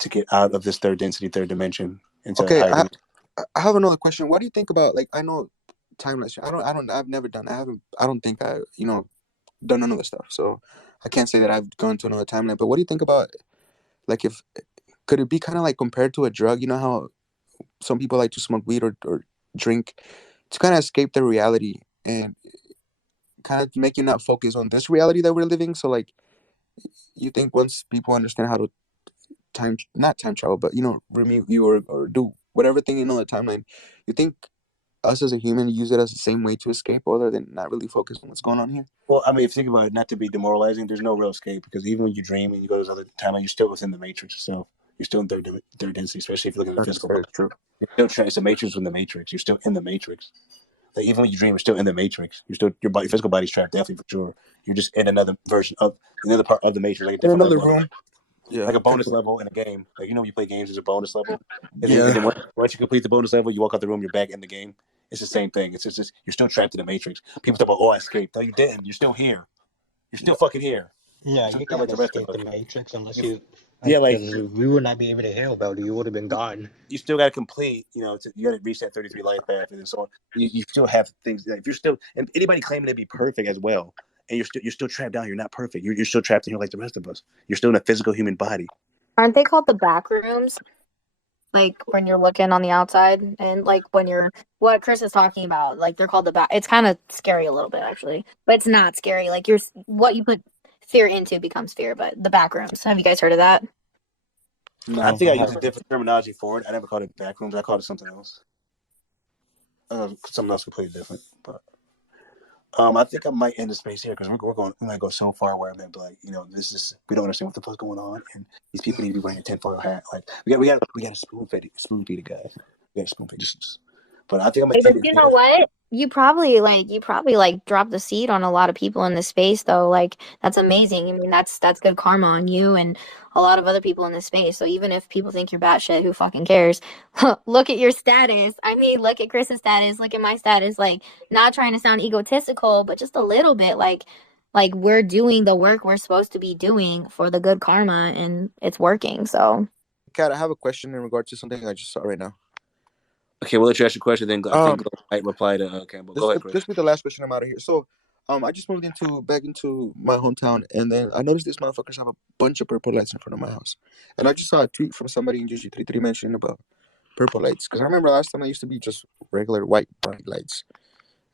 to get out of this third density, third dimension into okay, higher dimension. I have another question. What do you think about like I know timeless? I've never done. I don't think I done none of the stuff. So I can't say that I've gone to another timeline. But what do you think about like if could it be kind of like compared to a drug? You know how some people like to smoke weed or drink to kind of escape their reality and kind of make you not focus on this reality that we're living. So like you think once people understand how to not time travel, but remove you or do whatever thing in the timeline, you think us as a human use it as the same way to escape other than not really focus on what's going on here? Well, I mean, if you think about it, not to be demoralizing, there's no real escape because even when you dream and you go to this other timeline, you're still within the matrix itself. You're still in third density, especially if you look at the That's physical very body. true. It's a matrix within the matrix. You're still in the matrix. Like even when you dream, you're still in the matrix. You're still your physical body's trapped, definitely for sure. You're just in another version of another part of the matrix, like a In different another level, room. Yeah. like a Okay. bonus level in a game. Like you play games, there's a bonus level, and then Yeah. once you complete the bonus level, you walk out the room, you're back in the game. It's the same thing. It's just you're still trapped in the matrix. People talk about, oh, I escaped. No, you didn't. You're still here. You're still fucking here. Yeah, You're still you trapped like can't the rest of escape us. the Matrix unless If, you, yeah, like because we would not be able to hear about it. You would have been gone. you still got to complete. You got to reset 33 life path and so on. You still have things. If you're still, and anybody claiming to be perfect as well, and you're still trapped down. You're not perfect. You're still trapped in here like the rest of us. You're still in a physical human body. Aren't they called the back rooms? Like when you're looking on the outside and like when you're what Chris is talking about, like they're called the back. It's kind of scary a little bit actually, but it's not scary. Like you're what you put fear into becomes fear. But the back rooms. Have you guys heard of that? I No, think I I used a haven't. different terminology for it. I never called it back rooms. I called it something else. Something else completely different. But I think I might end the space here because we might go so far where I'm at, like this is we don't understand what the fuck's going on, and these people need to be wearing a tinfoil hat. Like we got to spoon feed it, guys. We got to spoon feed this. But I think I'm gonna Hey, but end it you know here. what? You probably dropped the seed on a lot of people in this space though. Like that's amazing. I mean, that's good karma on you and a lot of other people in this space. So even if people think you're batshit, who fucking cares? Look at your status. I mean, look at Chris's status. Look at my status. Like, not trying to sound egotistical, but just a little bit. Like we're doing the work we're supposed to be doing for the good karma, and it's working. So. Kat, I have a question in regard to something I just saw right now. Okay, we'll let you ask your question. Then I think Um, Glow might reply to Campbell. this Go ahead, this Chris. this will be the last question. I'm out of here. So, I just moved back into my hometown, and then I noticed these motherfuckers have a bunch of purple lights in front of my house, and I just saw a tweet from somebody in GG33 mentioning about purple lights because I remember last time I used to be just regular white bright lights,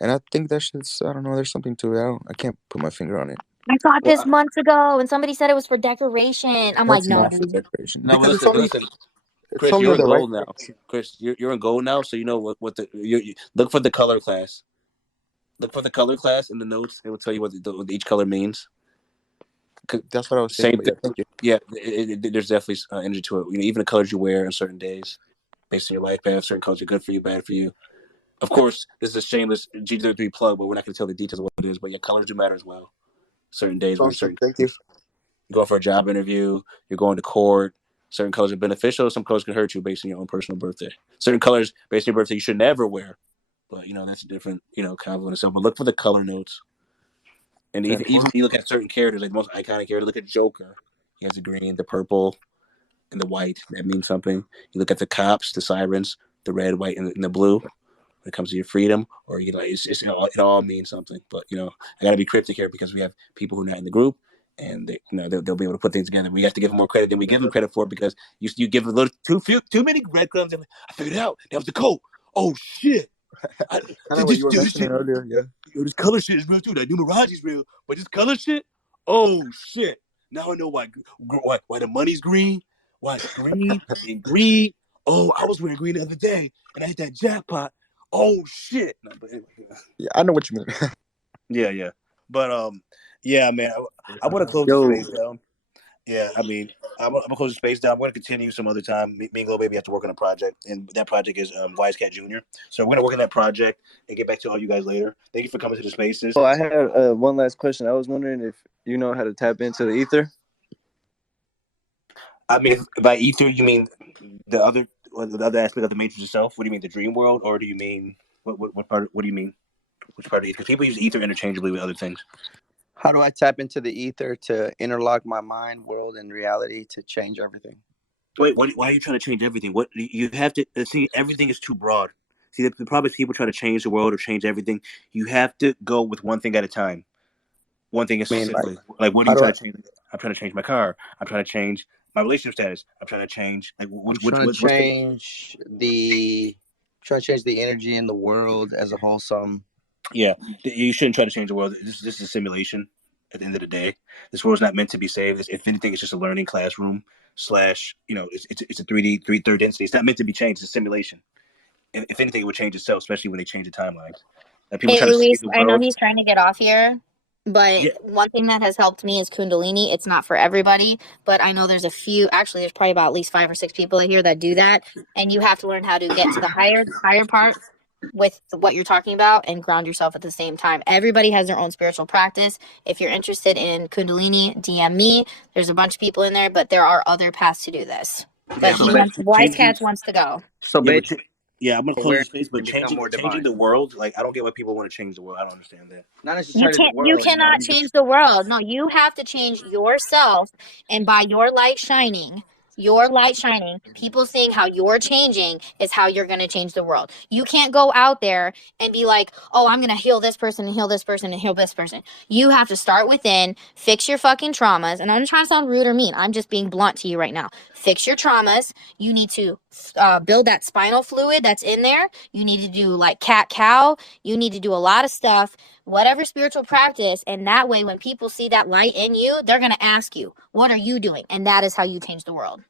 and I think that shit's I don't know. There's something to it. I can't put my finger on it. I got Well, this months ago, and somebody said it was for decoration. I'm like, That's no, not for dude. decoration no, but because listen, it's Chris, only you're on in the right gold now. direction. Chris, you're in gold now, so you know what the you look for the color class. Look for the color class in the notes. It will tell you what each color means. That's what I was thinking. Same But thing. yeah, thank you. Yeah, there's definitely energy to it. Even the colors you wear on certain days, based on your life path, certain colors are good for you, bad for you. Of course, this is a shameless G33 plug, but we're not going to tell the details of what it is. But yeah, colors do matter as well. Certain days wear Sounds good. certain Thank you. colors. You go for a job interview, you're going to court. Certain colors are beneficial. Some colors can hurt you based on your own personal birthday. Certain colors based on your birthday you should never wear. But that's a different kind of in itself. But look for the color notes. And Ten. even when you look at certain characters, like the most iconic character, look at Joker. He has the green, the purple, and the white. That means something. You look at the cops, the sirens, the red, white, and the blue. When it comes to your freedom, or it all means something. But I got to be cryptic here because we have people who are not in the group, and they'll be able to put things together. We have to give them more credit than we give them credit for because you give a little too many breadcrumbs. I figured it out. That was the code. Oh shit! Kind of what you were This mentioning shit. earlier. Yeah. This color shit is real too. That numerology's real, but this color shit. Oh shit! Now I know why the money's green, why it's green and green. Oh, I was wearing green the other day, and I hit that jackpot. Oh shit! No, but anyway, Yeah, I know what you mean. Yeah. But yeah, man, I want to close the space down. Yeah, I mean, I'm gonna close the space down. I'm gonna continue some other time. Me and Glow Baby have to work on a project, and that project is Wise Cat Junior. So we're gonna work on that project and get back to all you guys later. Thank you for coming to the spaces. Oh, I had one last question. I was wondering if you know how to tap into the ether. I mean, by ether, you mean the other aspect of the matrix itself? What do you mean, the dream world, or do you mean what part? What do you mean? Which part of ether? Because people use ether interchangeably with other things. How do I tap into the ether to interlock my mind, world, and reality to change everything? Wait, why are you trying to change everything? What you have to see? Everything is too broad. See, the problem is people try to change the world or change everything. You have to go with one thing at a time. One thing is I mean, specifically. Like, what are how you do I? trying to change? I'm trying to change my car. I'm trying to change my relationship status. I'm trying to change like I'm trying to trying to change the energy in the world as a whole. Yeah, you shouldn't try to change the world. This is a simulation. At the end of the day, this world's not meant to be saved. If anything, it's just a learning classroom slash. It's a 3D third density. It's not meant to be changed. It's a simulation. And if anything, it would change itself, especially when they change the timeline. Like people Hey, try to save Luis, the I know world. he's trying to get off here, but Yeah, one thing that has helped me is Kundalini. It's not for everybody, but I know there's a few, actually, there's probably about at least 5 or 6 people here that do that. And you have to learn how to get to the higher part with what you're talking about and ground yourself at the same time. Everybody has their own spiritual practice. If you're interested in Kundalini, DM me. There's a bunch of people in there, but there are other paths to do this. But but Wise changing. Cats wants to go. So Yeah, basically, I'm gonna close the awareness space. to But become more changing divine. the world, like I don't get why people want to change the world. I don't understand that. Not necessarily the You world. cannot I'm change just the world. No, you have to change yourself. And by your light shining, people seeing how you're changing is how you're going to change the world. You can't go out there and be like, oh, I'm going to heal this person and heal this person and heal this person. You have to start within, fix your fucking traumas. And I'm not trying to sound rude or mean. I'm just being blunt to you right now. Fix your traumas. You need to build that spinal fluid that's in there. You need to do like cat cow. You need to do a lot of stuff, whatever spiritual practice. And that way, when people see that light in you, they're going to ask you, what are you doing? And that is how you change the world.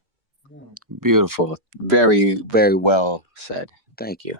beautiful. Very, very well said. Thank you.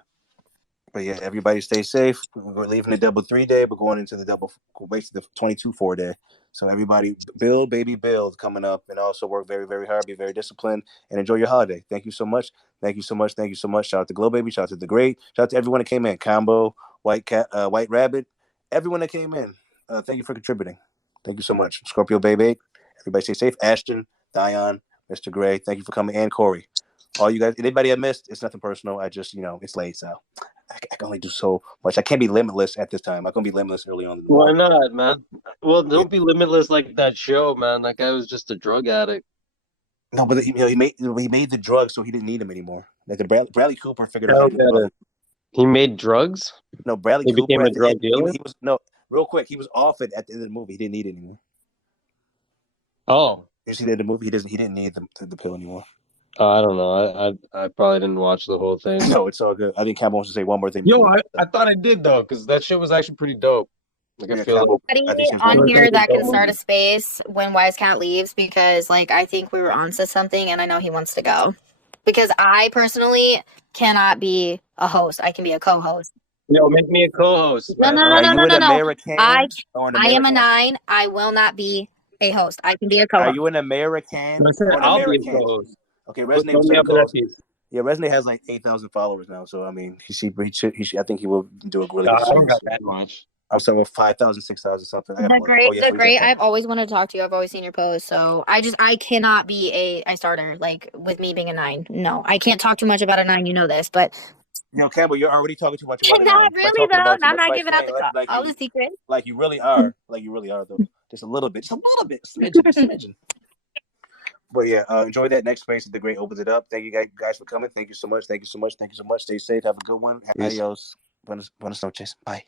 But yeah, everybody stay safe. We're leaving the double 3 day. We're going into the the 22-4 day. So everybody build, baby, build coming up, and also work very, very hard. Be very disciplined and enjoy your holiday. Thank you so much. Thank you so much. Thank you so much. Shout out to Glow Baby. Shout out to the Great. Shout out to everyone that came in. Combo, White Cat, White Rabbit. Everyone that came in. Thank you for contributing. Thank you so much. Scorpio Baby. Everybody stay safe. Ashton, Dion, Mr. Gray. Thank you for coming, and Corey. All you guys, anybody I missed, it's nothing personal. I just, it's late, so I can only do so much. I can't be limitless at this time. I can be limitless early on in the Why morning. not, man? Well, Yeah. don't be limitless like that show, man. That guy was just a drug addict. No, but he made the drugs, so he didn't need them anymore. Like the Bradley Cooper figured I out how to don't do get drugs. it. He made drugs? No, Bradley He Cooper became a at the drug end, dealer? he was no real quick. He was off it at the end of the movie. He didn't need it anymore. Oh. You see that in the movie, he didn't need the pill anymore. I don't know. I probably didn't watch the whole thing. No, it's all good. I think Campbell wants to say one more thing Yo, before. I thought I did though, because that shit was actually pretty dope. Like I Yeah, feel Campbell. like I think she was On one it was more thing. here a that dope can start a movie. space when Wise Cat leaves, because like I think we were onto something and I know he wants to go. Because I personally cannot be a host. I can be a co-host. Yo, make me a co-host, No, man. no, no, Are no, you no, an no, no. American or an I am a American? 9. I will not be a host. I can be a Are co-host. you an American I said or an I'll be a American? co-host. Okay, Put Resnay was me trying to up in that co-host. piece. Yeah, Resnay has like 8,000 followers now, so I mean, I think he will do a really good I don't service. got that much. I'm somewhere 5,000, 6,000 something. I got him The like, oh great, yes, the what he said. great. I've always wanted to talk to you. I've always seen your posts, so I cannot be a starter. Like with me being a 9, no, I can't talk too much about a 9. You know this, but Campbell, you're already talking too much about a not 9 by really talking though. about it And too I'm much not by giving out saying the cup. All the secret. like you really are though, just a little bit, smidgen. But yeah, enjoy that next space that the great opens it up. Thank you guys for coming. Thank you so much. Thank you so much. Thank you so much. Stay safe. Have a good one. Peace. Adios. Buenas noches. Bye.